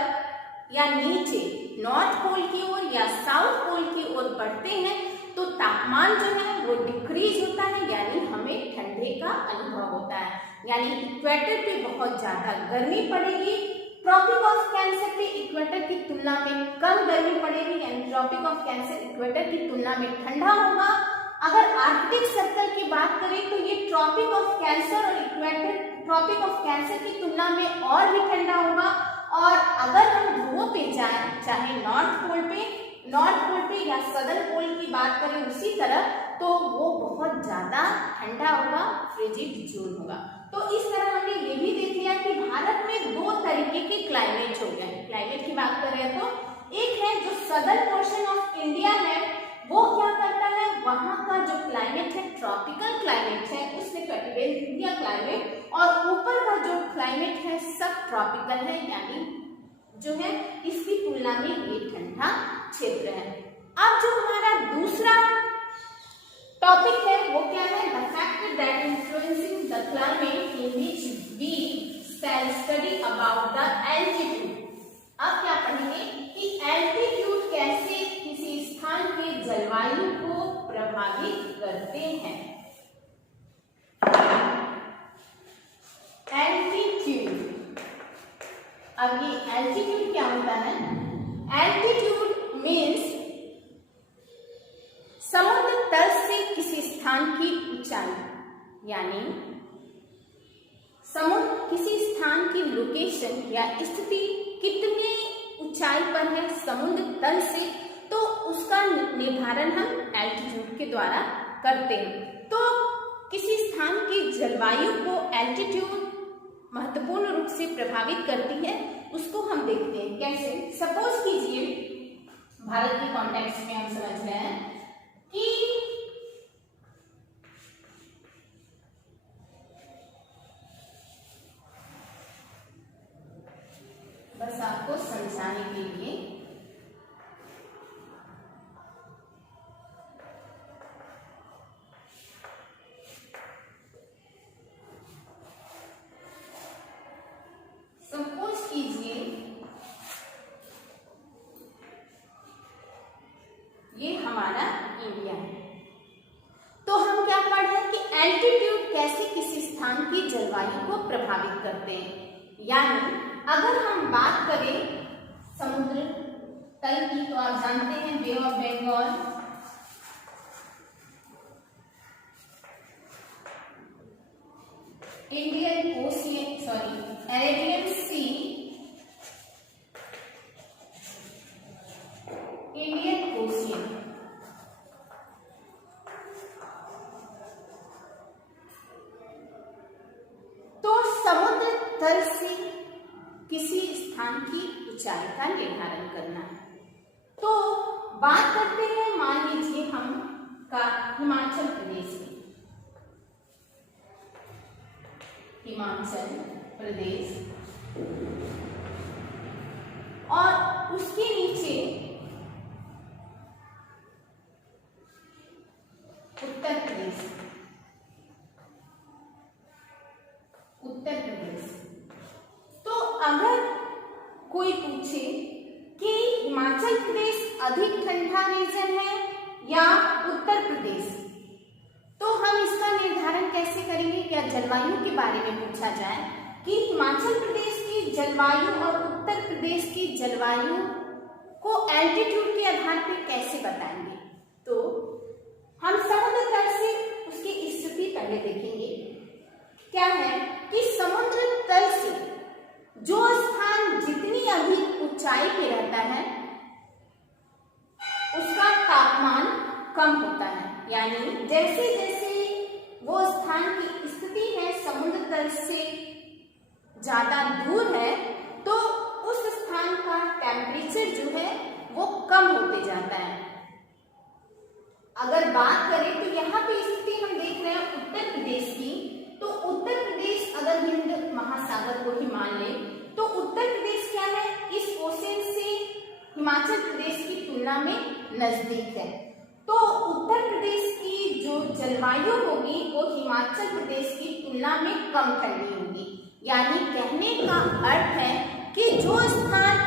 या नीचे नॉर्थ पोल की ओर या साउथ पोल की ओर बढ़ते हैं तो तापमान जो है वो डिक्रीज होता है, यानी हमें ठंडे का अनुभव होता है। यानी इक्वेटर पे बहुत ज्यादा गर्मी पड़ेगी, ट्रॉपिक ऑफ कैंसर पे इक्वेटर की तुलना में कम गर्मी पड़ेगी, यानी ट्रॉपिक ऑफ कैंसर इक्वेटर की तुलना में ठंडा होगा। अगर आर्कटिक सर्कल की बात करें तो ये ट्रॉपिक ऑफ कैंसर और इक्वेटर ट्रॉपिक ऑफ कैंसर की तुलना में और भी ठंडा होगा। और अगर हम ध्रुवों पे जाएं, चाहे नॉर्थ पोल पे या सदर्न पोल की बात करें उसी तरह, तो वो बहुत ज्यादा ठंडा होगा, फ्रिजिड जोन होगा। तो इस तरह हमने ये भी देख लिया कि भारत में दो तरीके के क्लाइमेट हो गए। क्लाइमेट की बात करें तो एक है जो सदर्न पोर्शन ऑफ इंडिया है, वो क्या करता है, वहां का जो क्लाइमेट है ट्रॉपिकल क्लाइमेट है, उष्णकटिबंधीय क्लाइमेट, और ऊपर का जो क्लाइमेट है सब ट्रॉपिकल है, यानी जो है इसकी तुलना में ये ठंडा क्षेत्र है। अब जो हमारा दूसरा टॉपिक है वो क्या है, the factor that influencing the climate in which we shall study about the altitude. अब क्या पढ़ेंगे कि एल्टीट्यूड कैसे किसी स्थान के जलवायु को प्रभावित करते हैं। एल्टीट्यूड, अब ये एल्टीट्यूड क्या होता है, एल्टीट्यूड मीन्स समुद्र तल से किसी स्थान की ऊंचाई, यानी समुद्र किसी स्थान की लोकेशन या स्थिति कितने ऊंचाई पर है समुद्र तल से, तो उसका निर्धारण हम एल्टीट्यूड के द्वारा करते हैं। तो किसी स्थान की जलवायु को एल्टीट्यूड महत्वपूर्ण रूप से प्रभावित करती है, उसको हम देखते हैं कैसे। सपोज कीजिए भारत के कॉन्टेक्स्ट में हम समझ रहे हैं कि बस आपको समझाने के लिए सपोज कीजिए ये हमारा इंडिया है, तो हम क्या पढ़ रहे हैं कि एल्टीट्यूड कैसे किसी स्थान की जलवायु को प्रभावित करते हैं। यानी अगर हम बात करें समुद्र तल की, तो आप जानते हैं bay of Bengal, Indian ocean, sorry Arabian sea, Indian ocean, तो समुद्र तल से किसी स्थान की ऊंचाई का निर्धारण करना है। तो बात करते हैं, मान लीजिए हम का हिमाचल प्रदेश की, हिमाचल प्रदेश, और उसके नीचे उत्तर प्रदेश, उत्तर प्रदेश। तो अगर कोई पूछे कि हिमाचल प्रदेश अधिक ठंडा रीजन है या उत्तर प्रदेश, तो हम इसका निर्धारण कैसे करेंगे। क्या जलवायु के बारे में पूछा जाए कि हिमाचल प्रदेश की जलवायु और उत्तर प्रदेश की जलवायु को एल्टीट्यूड के आधार पर कैसे बताएंगे, तो हम समुद्र तल से उसकी स्थिति पहले देखेंगे। क्या है कि समुद्र तल से जो स्थान जितनी अधिक ऊंचाई पे रहता है उसका तापमान कम होता है, यानी जैसे जैसे वो स्थान की स्थिति है समुद्र तल से ज्यादा दूर है, तो उस स्थान का टेम्परेचर जो है वो कम होते जाता है। अगर बात करें तो यहाँ पे स्थिति हम देख रहे हैं उत्तर प्रदेश की, तो उत्तर प्रदेश अगर हिंद महासागर को ही मान ले, तो उत्तर प्रदेश क्या है, इस ओशन से हिमाचल प्रदेश की तुलना में नजदीक है। तो उत्तर प्रदेश की जो जलवायु होगी वो हिमाचल प्रदेश की तुलना में कम ठंडी होगी। यानी कहने का अर्थ है कि जो स्थान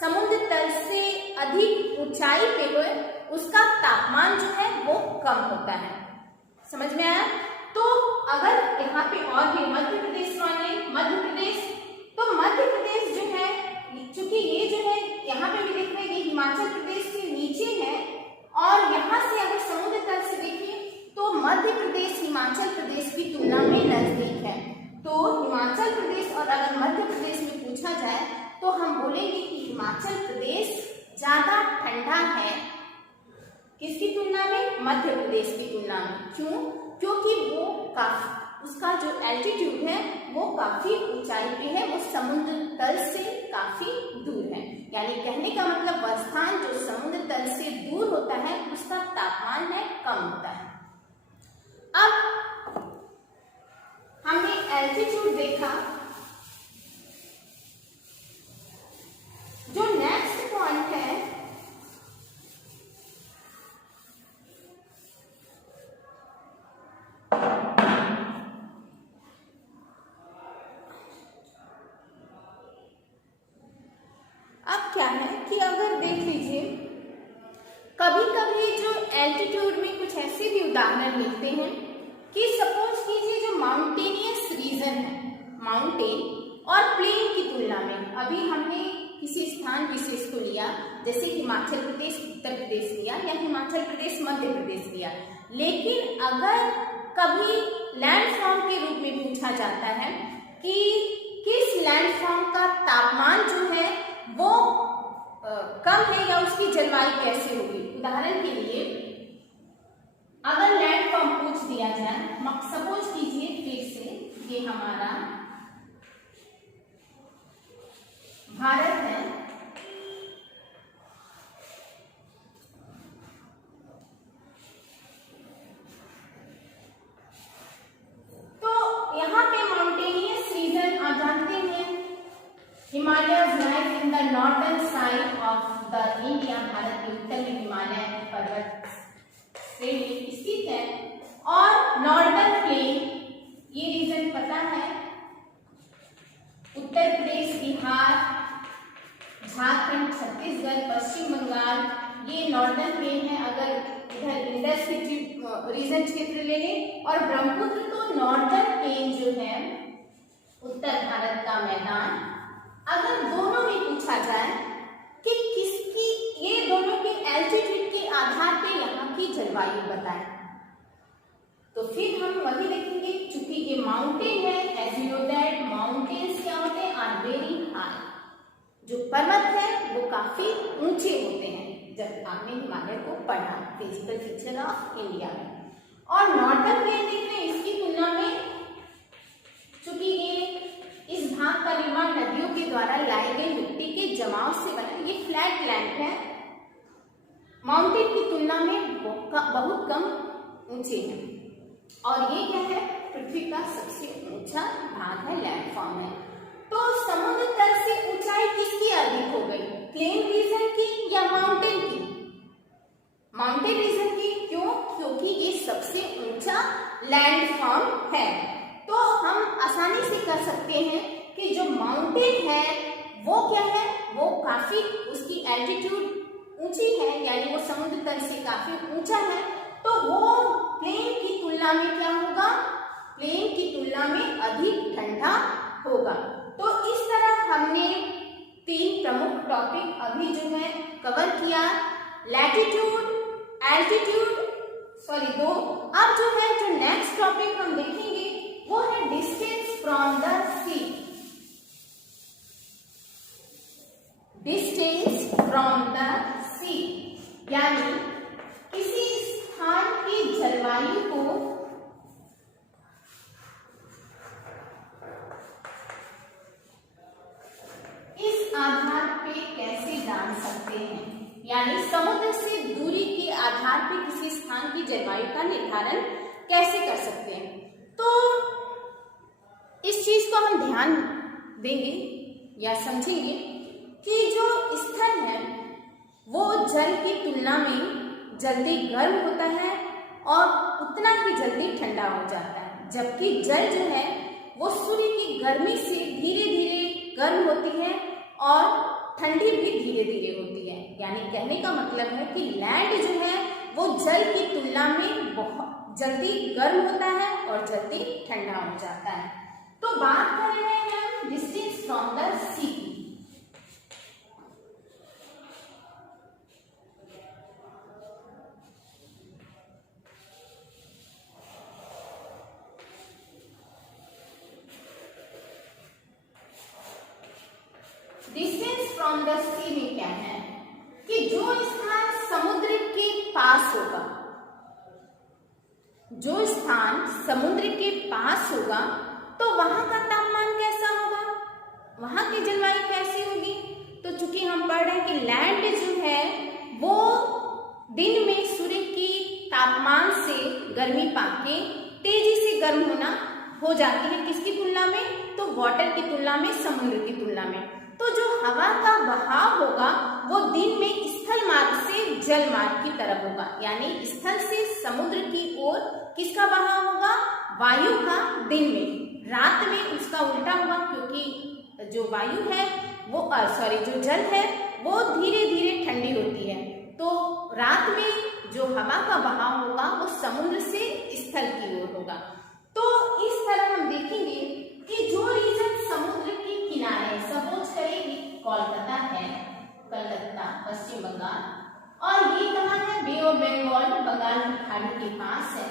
समुद्र तल से अधिक ऊंचाई पे हो उसका तापमान जो है वो कम होता है। समझ में आया। तो अगर यहाँ पे और भी मध्य प्रदेश मान लें, मध्य प्रदेश, तो मध्य प्रदेश जो है चूंकि ये जो है यहाँ पे भी देख रहे हैं ये हिमाचल प्रदेश से नीचे है, और यहाँ से अगर समुद्र तल से देखिए तो मध्य प्रदेश हिमाचल प्रदेश की तुलना में नजदीक है। तो हिमाचल प्रदेश और अगर मध्य प्रदेश में पूछा जाए तो हम बोलेंगे कि हिमाचल प्रदेश ज्यादा ठंडा है किसकी तुलना में, मध्य प्रदेश की तुलना में। क्यों? क्योंकि वो काफी, उसका जो एल्टीट्यूड है वो काफी ऊंचाई पे है, वो समुद्र तल से काफी दूर है। यानी कहने का मतलब वह स्थान जो समुद्र तल से दूर होता है उसका तापमान है कम होता है। अब हमने एल्टीट्यूड देखा, जो नेक्स्ट पॉइंट है क्या है कि अगर देख लीजिए कभी कभी जो एल्टीट्यूड में कुछ ऐसे भी उदाहरण मिलते हैं कि सपोज कीजिए जो माउंटेनियस रीजन है, माउंटेन और प्लेन की तुलना में, अभी हमने किसी स्थान विशेष को लिया जैसे हिमाचल प्रदेश उत्तर प्रदेश लिया या हिमाचल प्रदेश मध्य प्रदेश लिया, लेकिन अगर कभी लैंडफॉर्म के रूप में पूछा जाता है कि किस लैंडफॉर्म का तापमान जो है वो कम है या उसकी जलवायु कैसी होगी। उदाहरण के लिए अगर लैंडफॉर्म पूछ दिया जाए, सपोज कीजिए फिर से ये हमारा भारत है, तो यहाँ पे माउंटेनियस रीजन आप जानते हैं, Himalayas lies in the northern side of the India, Bharat के उत्तर में हिमालय पर्वत श्रेणी स्थित है, और नॉर्दर्न प्लेन ये रीजन पता है, उत्तर प्रदेश, बिहार, झारखंड, छत्तीसगढ़, पश्चिम बंगाल, ये नॉर्दर्न प्लेन है। अगर इधर इंडस रीजन क्षेत्र ले लें, और ब्रह्मपुत्र तो नॉर्दर्न प्लेन जो है उत्तर भारत का मैदान। अगर दोनों में पूछा जाए कि किसकी, ये दोनों के एल्टीट्यूड के आधार पे यहाँ की जलवायु बताएं, तो फिर हम वही देखेंगे, चूंकि ये माउंटेन है, as you know that mountains क्या होते हैं, आर वेरी हाई, जो पर्वत है वो काफी ऊंचे होते हैं, जब आपने हिमालय को पढ़ा फिजिकल फीचर ऑफ इंडिया में। और नॉर्दर्न प्लेन देख रहे हैं, इसकी तुलना में चूंकि ये इस भाग का निर्माण नदियों के द्वारा लाई गई मिट्टी के जमाव से बना, ये फ्लैट लैंड है, माउंटेन की तुलना में बहुत कम ऊंचे है, और ये क्या है, पृथ्वी का सबसे ऊंचा भाग है, लैंडफॉर्म है। तो समुद्र तल से ऊंचाई किसकी अधिक हो गई, प्लेन रीजन की या माउंटेन की, माउंटेन रीजन की। क्यों? क्योंकि ये सबसे ऊंचा लैंडफॉर्म है। तो हम आसानी से कर सकते हैं कि जो माउंटेन है वो क्या है, वो काफी, उसकी एल्टीट्यूड ऊंची है, यानी वो समुद्र तल से काफी ऊंचा है, तो वो प्लेन की तुलना में क्या होगा, प्लेन की तुलना में अधिक ठंडा होगा। तो इस तरह हमने 3 प्रमुख टॉपिक अभी जो है कवर किया, लैटिट्यूड, एल्टीट्यूड, 2। अब जो है जो नेक्स्ट टॉपिक हम देखेंगे वो है distance from the sea, distance from the sea, यानी किसी स्थान की जलवायु को इस आधार पे कैसे जान सकते हैं, यानी समुद्र से दूरी के आधार पे किसी स्थान की जलवायु का निर्धारण कैसे कर सकते हैं। तो इस चीज को हम ध्यान देंगे या समझेंगे कि जो स्थल है वो जल की तुलना में जल्दी गर्म होता है और उतना ही जल्दी ठंडा हो जाता है, जबकि जल जो है वो सूर्य की गर्मी से धीरे धीरे गर्म होती है और ठंडी भी धीरे धीरे होती है। यानी कहने का मतलब है कि लैंड जो है वो जल की तुलना में बहुत जल्दी गर्म होता है और जल्दी ठंडा हो जाता है। तो बात कर रहे हैं हम डिस्टेंस फ्रॉम द सी की। डिस्टेंस फ्रॉम द सी में क्या है कि जो स्थान समुद्र के पास होगा, जो स्थान समुद्र के पास होगा तो वहां का तापमान कैसा होगा, वहां की जलवायु कैसी होगी। तो चूंकि हम पढ़ रहे हैं कि लैंड जो है वो दिन में सूर्य की तापमान से गर्मी पाके तेजी से गर्म होना हो जाती है, किसकी तुलना में, तो वाटर की तुलना में, समुद्र की तुलना में। तो जो हवा का बहाव होगा वो दिन में स्थल मार्ग से जल मार्ग की तरफ होगा, यानी स्थल से समुद्र की ओर किसका बहाव होगा, वायु का। दिन में, रात में उसका उल्टा होगा, क्योंकि जो वायु है वो जो जल है वो धीरे धीरे ठंडी होती है, तो रात में जो हवा का बहाव होगा वो समुद्र से स्थल की ओर होगा। तो इस तरह हम देखेंगे कि जो रीजन समुद्र के किनारे, सपोज करें कि कोलकाता है, कलकत्ता पश्चिम बंगाल, और ये कहाँ है, बे ऑफ बंगाल, बंगाल की खाड़ी के पास है।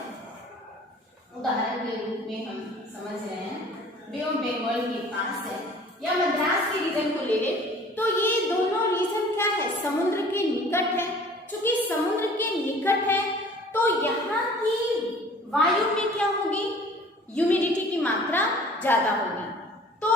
उदाहरण के रूप में हम समझ रहे हैं बे ऑफ बंगाल के पास है, या मद्रास के रीजन को ले ले, तो ये दोनों रीजन क्या है, समुद्र के निकट है। चूंकि समुद्र के निकट है तो यहाँ की वायु में क्या होगी, ह्यूमिडिटी की मात्रा ज्यादा होगी। तो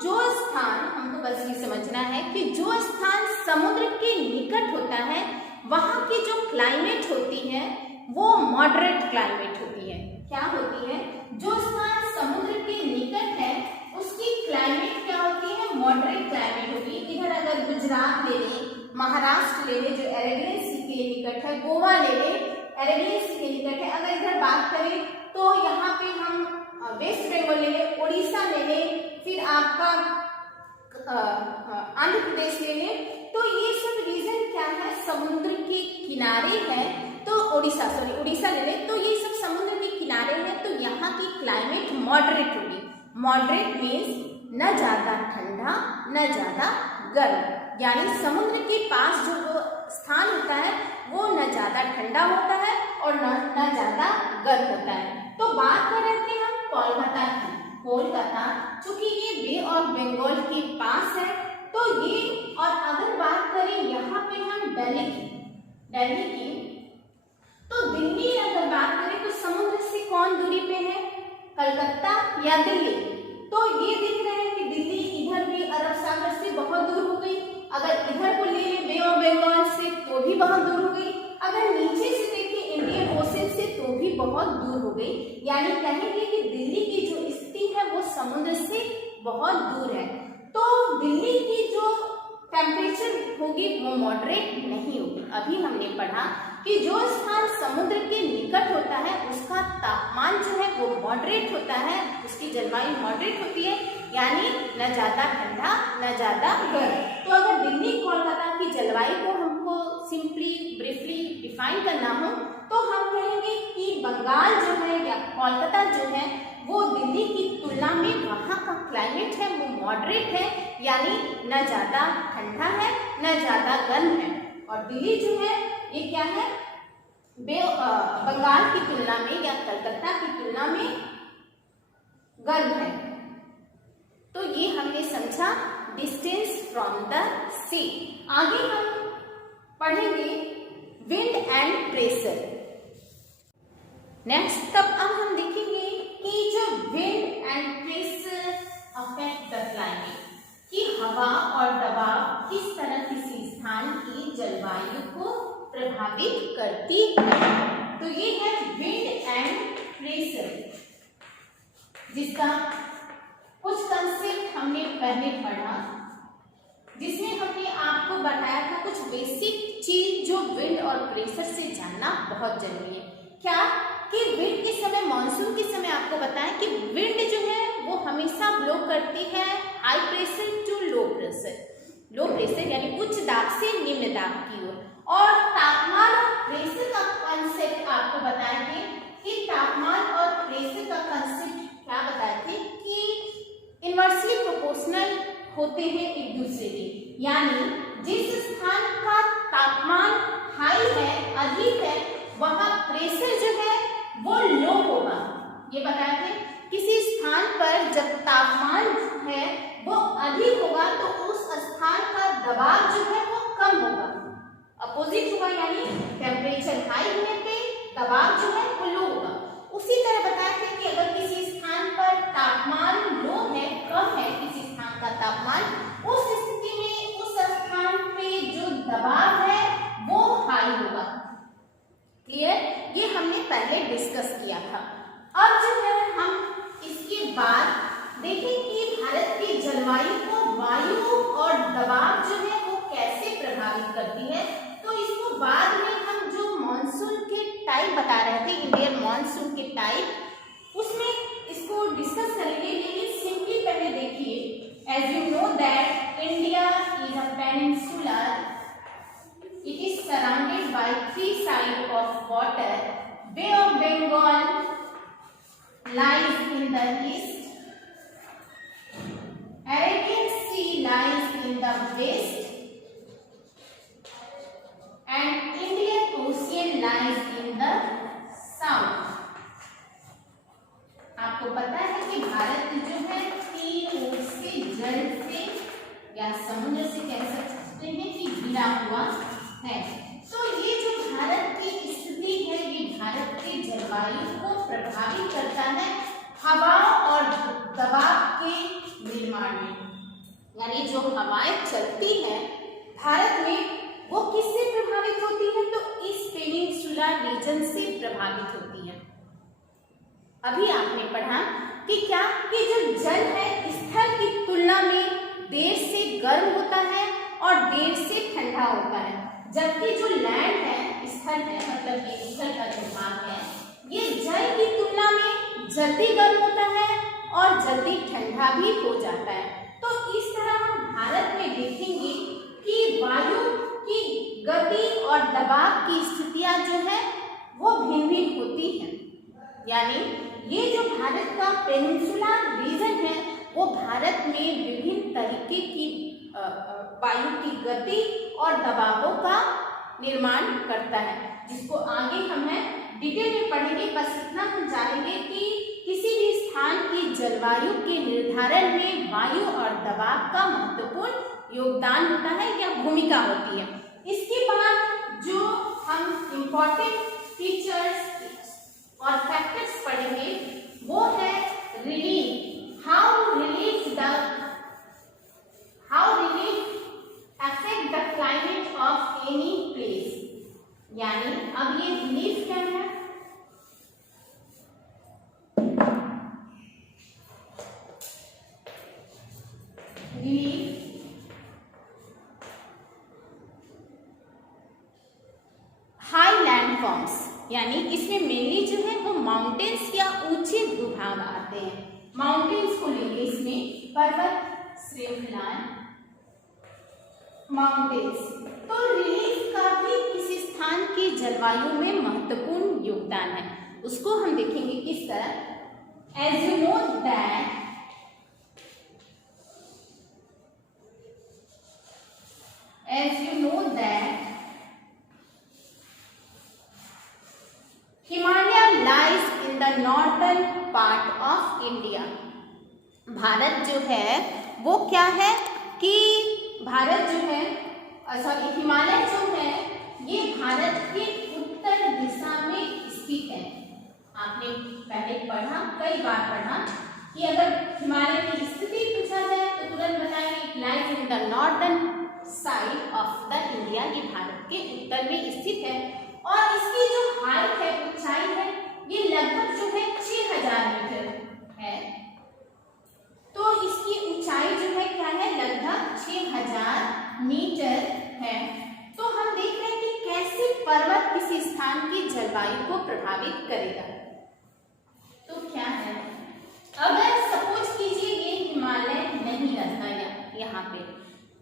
जो स्थान, हमको बस ये समझना है कि जो स्थान समुद्र के निकट होता है वहां की जो क्लाइमेट होती है वो मॉडरेट क्लाइमेट होती है। क्या होती है, जो स्थान समुद्र के निकट है उसकी क्लाइमेट क्या होती है, मॉडरेट क्लाइमेट होती है। इधर अगर गुजरात ले लें, महाराष्ट्र ले लें जो अरेबियन सी के निकट है, गोवा ले लें अरेबियन सी के निकट है, अगर इधर बात करें तो यहाँ पे हम वेस्ट बंगाल ले लें, उड़ीसा ले लें, फिर आपका आंध्र प्रदेश ले लें, तो ये सब रीजन क्या है, समुद्र के किनारे है। तो उड़ीसा ले लें, तो ये सब समुद्र के किनारे है, तो यहाँ की क्लाइमेट मॉडरेट होगी। मॉडरेट मीन्स न ज्यादा ठंडा न ज्यादा गर्म, यानी समुद्र के पास जो स्थान होता है वो न ज्यादा ठंडा होता है और न ज्यादा गर्म होता है। तो बात कर रहे थे हम कोलकाता की। कोलकाता चूंकि ये बे ऑफ बंगाल के पास है, तो ये, और अगर बात करें यहाँ पे हम दिल्ली की, तो दिल्ली अगर बात करें तो समुद्र से कौन दूरी पे है, कलकत्ता या दिल्ली। तो ये देख रहे हैं कि दिल्ली इधर भी अरब सागर से बहुत दूर हो गई, अगर इधर को ले लें बे ऑफ बंगाल से तो भी बहुत दूर हो गई, अगर नीचे से देखें इंडियन ओशन से तो भी बहुत दूर हो गई, यानी कहेंगे कि दिल्ली की जो स्थिति है वो समुद्र से बहुत दूर है। तो दिल्ली की जो टेम्परेचर होगी वो मॉडरेट नहीं होगी। अभी हमने पढ़ा कि जो स्थान समुद्र के निकट होता है उसका तापमान जो है वो मॉडरेट होता है, उसकी जलवायु मॉडरेट होती है, यानी न ज्यादा ठंडा न ज्यादा गर्म। तो अगर दिल्ली कोलकाता की जलवायु को हमको सिंपली ब्रीफली डिफाइन करना हो तो हम कहेंगे कि बंगाल जो है या कोलकाता जो है वो दिल्ली की तुलना में वहाँ का क्लाइमेट है वो मॉडरेट है, यानी न ज्यादा ठंडा है न ज्यादा गर्म है। और दिल्ली जो है ये क्या है, बंगाल की तुलना में या कलकत्ता की तुलना में गर्म है। तो ये हमने समझा डिस्टेंस फ्रॉम द सी। आगे हम पढ़ेंगे विंड एंड प्रेशर। नेक्स्ट तब अब हम देखेंगे कि जो wind and pressure affect the climate, कि हवा और दबाव किस तरह किसी स्थान की जलवायु को प्रभावित करती है। तो ये है विंड एंड प्रेशर, जिसका कुछ कंसेप्ट हमने पहले पढ़ा, जिसमें हमने आपको बताया था कुछ बेसिक चीज जो विंड और प्रेशर से जानना बहुत जरूरी है। क्या कि विंड के समय, मानसून के समय आपको बताया कि विंड जो है वो हमेशा ब्लो करती है high pressure to low pressure यानी उच्च दाब से निम्न दाब की ओर। और तापमान और प्रेशर का कंसेप्ट आपको बताए थे कि तापमान और प्रेशर का कंसेप्ट क्या बताए थे कि इनवर्सली प्रोपोर्शनल होते हैं एक दूसरे के, यानी जिस स्थान का तापमान हाई है, अधिक है, वहां प्रेशर जो है वो लो होगा। ये बताए थे किसी स्थान पर जब तापमान है वो अधिक होगा तो उस स्थान का अपोजिट होगा, यानी टेम्परेचर हाई होने पे दबाव जो है वो लो होगा। उसी तरह बताया था कि अगर किसी स्थान पर तापमान लो है, कम है किसी स्थान का तापमान, उस स्थिति में उस स्थान पे जो दबाव है वो हाई होगा। क्लियर? ये हमने पहले डिस्कस किया था। अब जो है हम इसके बाद देखें कि भारत की जलवायु को वायु और दबाव जो है वो कैसे प्रभावित करती है। तो इसको बाद में हम जो मॉनसून के टाइप बता रहे थे, इंडियन मॉनसून के टाइप, उसमें इसको डिस्कस करेंगे। लेकिन सिंपली पहले देखिए, as you know that India is a peninsular, it is surrounded by 3 sides of water. Bay of Bengal lies in the east, Arabian Sea lies in the west, and Indian Ocean lies in the south. आपको पता है कि भारत जो है 3 ओर से जल से या समुद्र से कह सकते हैं कि घिरा हुआ है। तो ये जो भारत की स्थिति है, ये भारत की जलवायु को प्रभावित करता है हवा और दबाव के निर्माण में। यानी जो हवाएं चलती हैं भारत में वो किससे प्रभावित होती है? तो इस पेनिनसुलर रीजन से प्रभावित होती है। अभी आपने पढ़ा कि क्या कि जो जल है स्थल की तुलना में देर से गर्म होता है और देर से ठंडा होता है, जबकि जो लैंड है, स्थल है, मतलब ये स्थल का जो भाग है, ये जल की तुलना में जल्दी गर्म होता है और जल्दी ठंडा भी हो जाता है। तो इस तरह हम भारत में देखेंगे कि वायु की गति और दबाव की स्थितियां जो है वो भिन्न भिन्न होती हैं। यानी ये जो भारत का पेनिनसुला रीजन है वो भारत में विभिन्न तरीके की वायु की गति और दबावों का निर्माण करता है, जिसको आगे हमें डिटेल में पढ़ेंगे। बस इतना हम जानेंगे कि किसी भी स्थान की जलवायु के निर्धारण में वायु और दबाव का महत्वपूर्ण योगदान होता है या भूमिका होती है। इसके बाद जो हम इम्पोर्टेंट फीचर्स और फैक्टर्स पढ़ेंगे वो है relief. How relief affect the climate of any place। यानी अब ये रिलीफ क्या है? रिलीफ हाई लैंडफॉर्म्स, यानी इसमें मेनली जो है वो माउंटेन्स या ऊंचे भूभाग आते हैं। माउंटेन्स को लेंगे, इसमें पर्वत श्रृंखलाएं, माउंटेन्स। तो रिलीफ का भी किसी स्थान की जलवायु में महत्वपूर्ण योगदान है, उसको हम देखेंगे किस तरह। As you know that Himalaya lies in the northern part of India. Bharat जो है वो क्या है कि भारत जो है हिमालय जो है ये भारत के उत्तर दिशा में स्थित है। आपने पहले पढ़ा, कई बार पढ़ा कि अगर हिमालय की स्थिति पूछा जाए तो तुरंत बताएंगे it lies in the northern side of the India. ये भारत के उत्तर में स्थित है और इसकी जो हाइट है, ऊंचाई है, ये लगभग जो है 6000 मीटर है। तो इसकी ऊंचाई जो है क्या है? लगभग 6000 मीटर है। तो हम देख रहे हैं कि कैसे पर्वत किसी स्थान की जलवायु को प्रभावित करेगा। तो क्या है, अगर सपोज कीजिए ये हिमालय नहीं रहता यहाँ पे,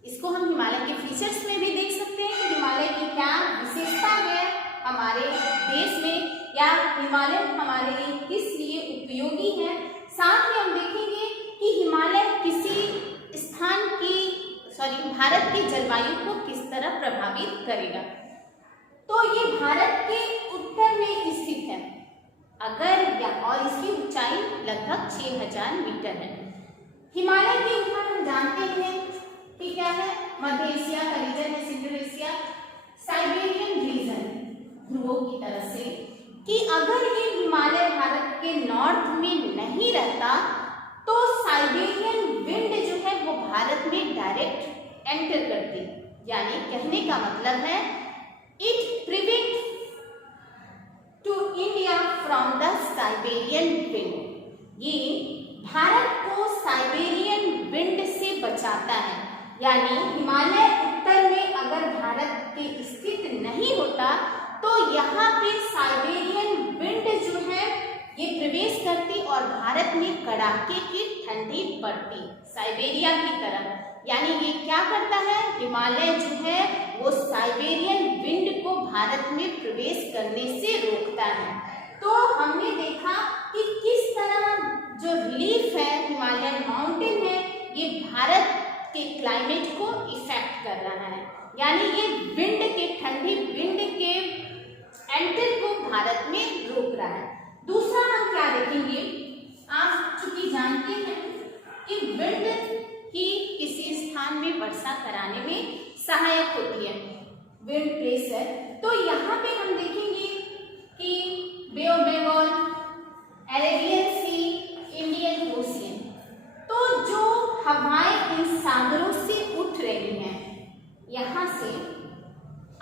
इसको हम हिमालय के फीचर्स में भी देख सकते हैं कि हिमालय की क्या विशेषता है हमारे देश में, या हिमालय हमारे लिए किस लिए उपयोगी है। साथ में हम देखेंगे कि हिमालय किसी स्थान की भारत की जलवायु को किस तरह प्रभावित करेगा। तो ये भारत के उत्तर में स्थित है और इसकी ऊंचाई लगभग 6000 मीटर है। हिमालय के ऊपर हम जानते हैं कि क्या है, मध्य एशिया का रीजन है, सेंट्रल एशिया। साइबेरियन रीजन, ध्रुवों की तरफ से, कि अगर ये हिमालय भारत के नॉर्थ में नहीं रहता तो साइबेरियन विंड जो है वो भारत में डायरेक्ट एंटर करती। यानी कहने का मतलब है it prevent to India from the Siberian wind. ये भारत को साइबेरियन विंड से बचाता है। यानी हिमालय उत्तर में अगर भारत के स्थित नहीं होता तो यहाँ पे साइबेरियन विंड जो है ये प्रवेश करती और भारत में कड़ाके की ठंडी पड़ती साइबेरिया की तरफ। यानी ये क्या करता है, हिमालय जो है वो साइबेरियन विंड को भारत में प्रवेश करने से रोकता है। तो हमने देखा कि किस तरह जो रिलीफ है हिमालयन माउंटेन है ये भारत के क्लाइमेट को इफेक्ट कर रहा है। यानी ये विंड के ठंडी विंड के एंटर को भारत में रोक रहा है। दूसरा हम क्या देखेंगे, आप चूंकि जानते हैं कि विंड ही किसी स्थान में वर्षा कराने में सहायक होती है, विंड प्रेशर। तो यहाँ पे हम देखेंगे कि bay of Bengal, Arabian sea, Indian ocean, तो जो हवाएं इन सागरों से उठ रही हैं यहाँ से,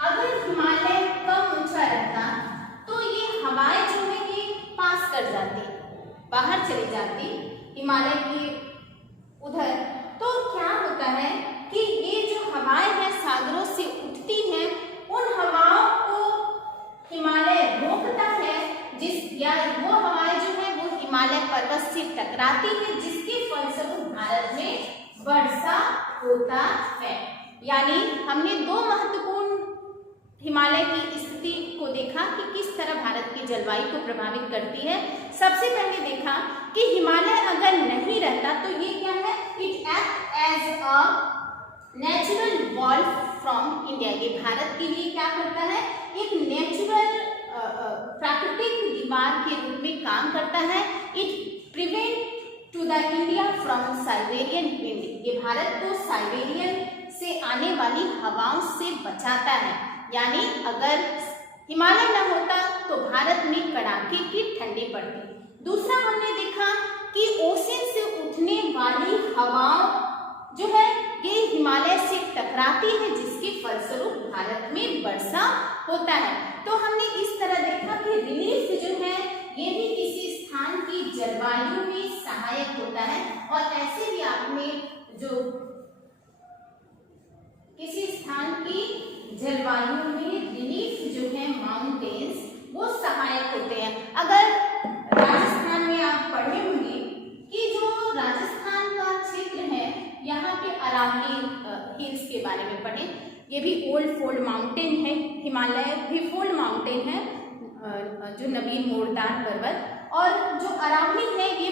अगर हिमालय कम ऊंचा रहता तो ये हवाएं जो है ये पास कर जाती, बाहर चली जाती हिमालय के उधर। तो क्या होता है कि ये जो हवाएं हैं सागरों से उठती हैं, उन हवाओं को हिमालय रोकता है, या वो हवाएं जो है वो हिमालय पर्वत से टकराती है, जिसके फलस्वरूप भारत में वर्षा होता है। यानी हमने दो महत्वपूर्ण हिमालय की स्थिति को देखा कि किस तरह भारत की जलवायु को प्रभावित करती है। सबसे पहले देखा कि हिमालय अगर नहीं रहता तो ये क्या है, it act as a natural wall from India. ये भारत के लिए क्या करता है, एक नेचुरल प्राकृतिक दीवार के रूप में काम करता है। It prevent to the India from Siberian wind. ये भारत को साइबेरियन से आने वाली हवाओं से बचाता है। यानी अगर हिमालय न होता तो भारत में कड़ाके की ठंडी पड़ती। दूसरा हमने देखा कि ओशन से उठने वाली हवाओं जो है ये हिमालय से टकराती है, जिसके फलस्वरूप भारत में वर्षा होता है। तो हमने इस तरह देखा कि रिलीफ जो है ये भी किसी स्थान की जलवायु में सहायक होता है। और ऐसे भी आपने जो किसी स्थान की जलवायु में रिलीफ जो है माउंटेन्स वो सहायक होते हैं। अगर राजस्थान में आप पढ़े होंगे कि जो राजस्थान का क्षेत्र है यहाँ पे अरावली हिल्स के बारे में पढ़े। ये भी ओल्ड फोल्ड माउंटेन है, हिमालय भी फोल्ड माउंटेन है, जो नवीन मोरदार पर्वत। और जो अरावली है ये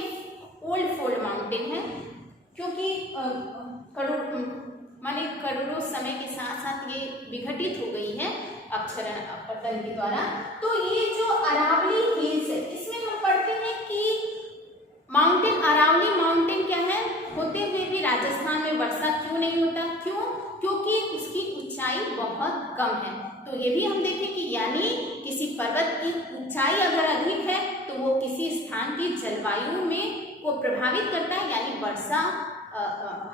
ओल्ड फोल्ड माउंटेन है, क्योंकि करोड़ों समय के साथ साथ ये विघटित हो गई है अक्षरण अपतन के द्वारा। तो ये जो अरावली हिल्स है इसमें हम पढ़ते हैं कि माउंटेन, अरावली माउंटेन क्या है, होते हुए भी राजस्थान में वर्षा क्यों नहीं होता, क्यों, क्योंकि उसकी ऊंचाई बहुत कम है। तो ये भी हम देखें कि यानी किसी पर्वत की ऊंचाई अगर अधिक है तो वो किसी स्थान की जलवायु में को प्रभावित करता है, यानी वर्षा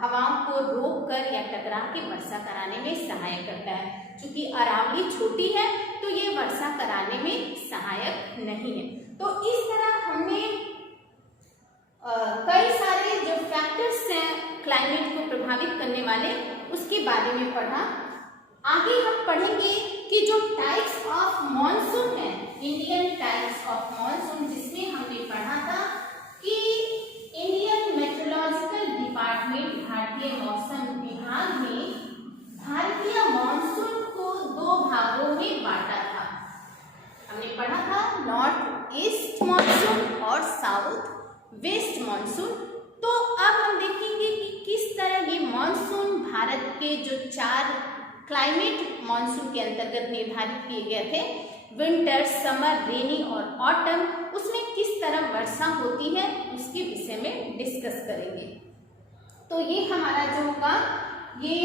हवाओं को रोक कर या टकरा के वर्षा कराने में सहायक करता है। चूंकि अरावली छोटी है तो ये वर्षा कराने में सहायक नहीं है। तो इस तरह हमने कई सारे जो फैक्टर्स हैं क्लाइमेट को प्रभावित करने वाले उसके बारे में पढ़ा। आगे हम पढ़ेंगे कि जो टाइप्स ऑफ मॉनसून है, इंडियन टाइप्स ऑफ मॉनसून, जिसमें हमने पढ़ा था कि इंडियन मेट्रोलॉजिकल डिपार्टमेंट, भारतीय मौसम विभाग ने भारतीय मॉनसून को दो भागों में बांटा था। हमने पढ़ा था नॉर्थ ईस्ट मॉनसून और साउथ वेस्ट मॉनसून। तो अब हम देखेंगे कि किस तरह ये मॉनसून भारत के जो 4 क्लाइमेट मॉनसून के अंतर्गत निर्धारित किए गए थे, विंटर, समर, रेनी और ऑटम, उसमें किस तरह वर्षा होती है उसके विषय में डिस्कस करेंगे। तो ये हमारा जो होगा ये